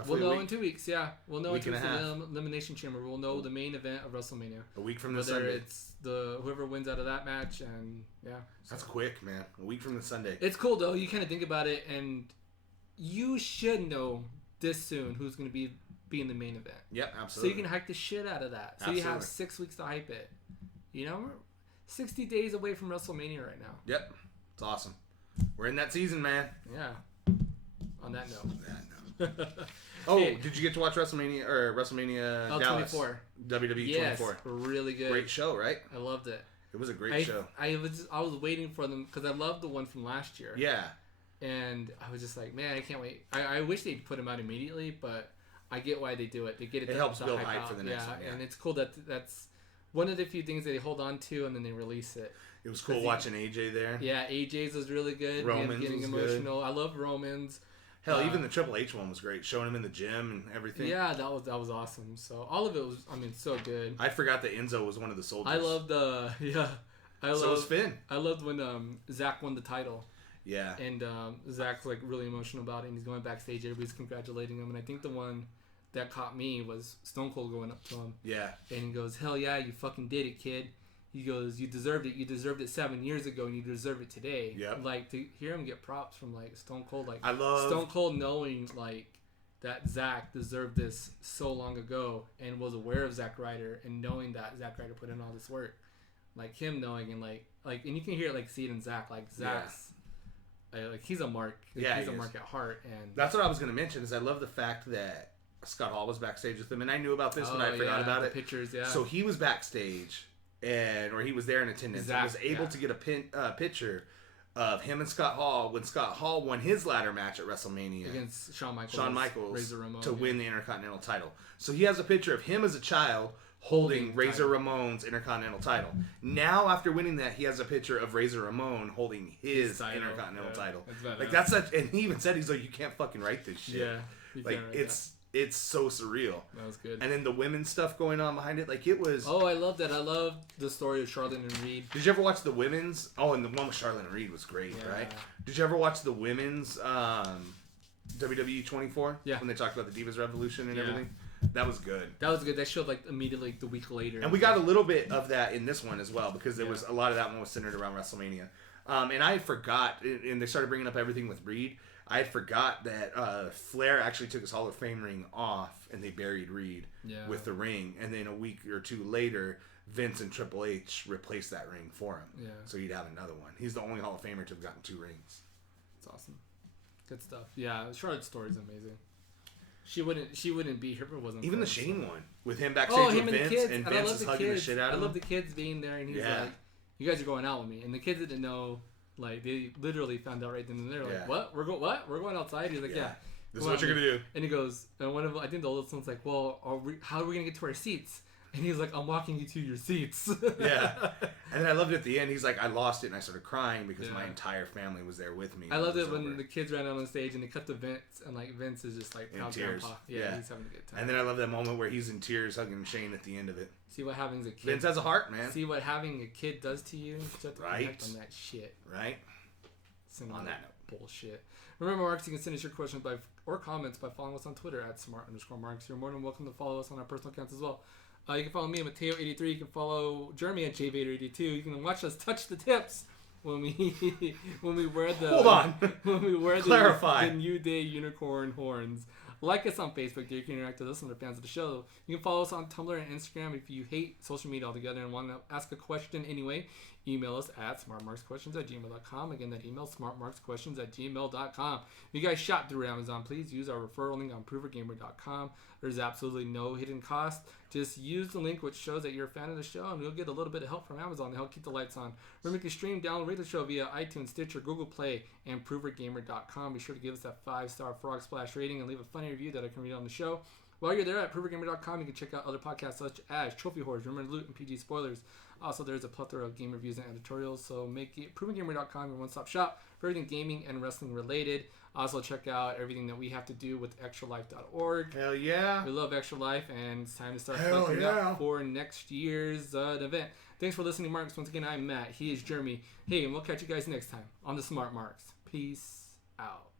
We'll know in 2 weeks, yeah. We'll know in 2 weeks in the the Elimination Chamber. We'll know the main event of WrestleMania. A week from the Whether Sunday. it's whoever wins out of that match, and yeah. That's quick, man. A week from the Sunday. It's cool, though. You kind of think about it, and you should know this soon who's going to be in the main event. Yep, absolutely. So you can hype the shit out of that. So absolutely. you have 6 weeks to hype it. You know, we're 60 days away from WrestleMania right now. Yep. It's awesome. We're in that season, man. Yeah. On that note. Oh, Hey. did you get to watch WrestleMania Dallas? 24. WWE Yes, 24. really good. Great show, right? I loved it. It was a great show. I was waiting for them because I loved the one from last year. Yeah. And I was just like, man, I can't wait. I wish they'd put them out immediately, but I get why they do it. They get it. It helps to build hype hype out. for the next one, yeah. And it's cool that's one of the few things that they hold on to and then they release it. It was cool watching AJ there. Yeah, AJ's was really good. Romans getting was emotional. good. I love Romans. Hell, even the Triple H one was great, showing him in the gym and everything. Yeah, that was awesome. So all of it was, I mean, so good. I forgot that Enzo was one of the soldiers. I loved So was Finn. I loved when Zach won the title. Yeah. And Zach's like really emotional about it, and he's going backstage. Everybody's congratulating him, and I think the one that caught me was Stone Cold going up to him, Yeah. and he goes, "Hell yeah, you fucking did it, kid." He goes, "You deserved it. You deserved it 7 years ago, and you deserve it today." Yep. Like to hear him get props from like Stone Cold, like I love Stone Cold knowing like that Zack deserved this so long ago, and was aware of Zack Ryder, and knowing that Zack Ryder put in all this work, like him knowing, and like and you can hear it, like see it in Zack, like Zack's. Like he's a mark. Yeah, he's he a is. mark at heart, and That's what I was going to mention. Is I love the fact that Scott Hall was backstage with him, and I knew about this when I forgot about the it. Pictures, yeah. So he was backstage, or he was there in attendance, and was able to get a picture of him and Scott Hall when Scott Hall won his ladder match at WrestleMania against Shawn Michaels, Razor Ramon, to win the Intercontinental title. So he has a picture of him as a child holding Razor Ramon's Intercontinental title. Now, after winning that, he has a picture of Razor Ramon holding his Intercontinental title. Like that's such, and he even said, he's like, you can't fucking write this shit. Yeah, like it's so surreal. That was good. And then the women's stuff going on behind it, like it was. Oh, I love that. I love the story of Charlotte and Reed. Did you ever watch the women's? Oh, and the one with Charlotte and Reed was great, right? Did you ever watch the women's WWE 24? Yeah. When they talked about the Divas Revolution and everything. That was good. That was good. That showed like immediately the week later. And we got a little bit of that in this one as well, because there was a lot of that one was centered around WrestleMania. And I forgot, and they started bringing up everything with Reed. I forgot that Flair actually took his Hall of Fame ring off, and they buried Reed with the ring. And then a week or two later, Vince and Triple H replaced that ring for him. Yeah. So he'd have another one. He's the only Hall of Famer to have gotten 2 rings. It's awesome. Good stuff. Yeah, Charlotte's story is amazing. She wouldn't be here if it wasn't. Even for the her, Shane so. one with him backstage with and Vince, the kids. and I Vince love is the hugging kids. the shit out of him. I love the kids being there, and he's like, "You guys are going out with me," and the kids didn't know. Like they literally found out right then and there. Like, what? We're going outside. He's like, yeah. This is what you're gonna do. And he goes, and one of them, I think the oldest one's like, well, how are we gonna get to our seats? And he's like, I'm walking you to your seats. Yeah. And then I loved it at the end. He's like, I lost it, and I started crying because my entire family was there with me. I loved it when the kids ran out on stage and they cut to Vince, and like Vince is just like proud tears. grandpa. Yeah, he's having a good time. And then I love that moment where he's in tears hugging Shane at the end of it. See what having a kid. Vince has a heart, man. See what having a kid does to you. You have to connect on that shit. Right. On that bullshit. Remember, Marks, you can send us your questions or comments by following us on Twitter at @smart_Marks. You're more than welcome to follow us on our personal accounts as well. You can follow me at Mateo83. You can follow Jeremy at JVader82. You can watch us touch the tips when we wear the Hold on. when we wear Clarify. the New Day unicorn horns. Like us on Facebook, there you can interact with us and the fans of the show. You can follow us on Tumblr and Instagram. If you hate social media altogether and want to ask a question anyway, email us at smartmarksquestions@gmail.com. Again, that email, smartmarksquestions@gmail.com. If you guys shop through Amazon, please use our referral link on provergamer.com. There's absolutely no hidden cost. Just use the link which shows that you're a fan of the show, and you'll get a little bit of help from Amazon to help keep the lights on. Remember, you can stream, download, rate the show via iTunes, Stitcher, Google Play, and provergamer.com. Be sure to give us that 5-star Frog Splash rating and leave a funny review that I can read on the show. While you're there at provergamer.com, you can check out other podcasts such as Trophy Horrors, Rumor and Loot, and PG Spoilers. Also, there's a plethora of game reviews and editorials, so make it provengamer.com your one-stop shop for everything gaming and wrestling related. Also, check out everything that we have to do with extralife.org. Hell yeah. We love Extra Life, and it's time to start collecting up for next year's event. Thanks for listening, Marks. Once again, I'm Matt. He is Jeremy. Hey, and we'll catch you guys next time on the Smart Marks. Peace out.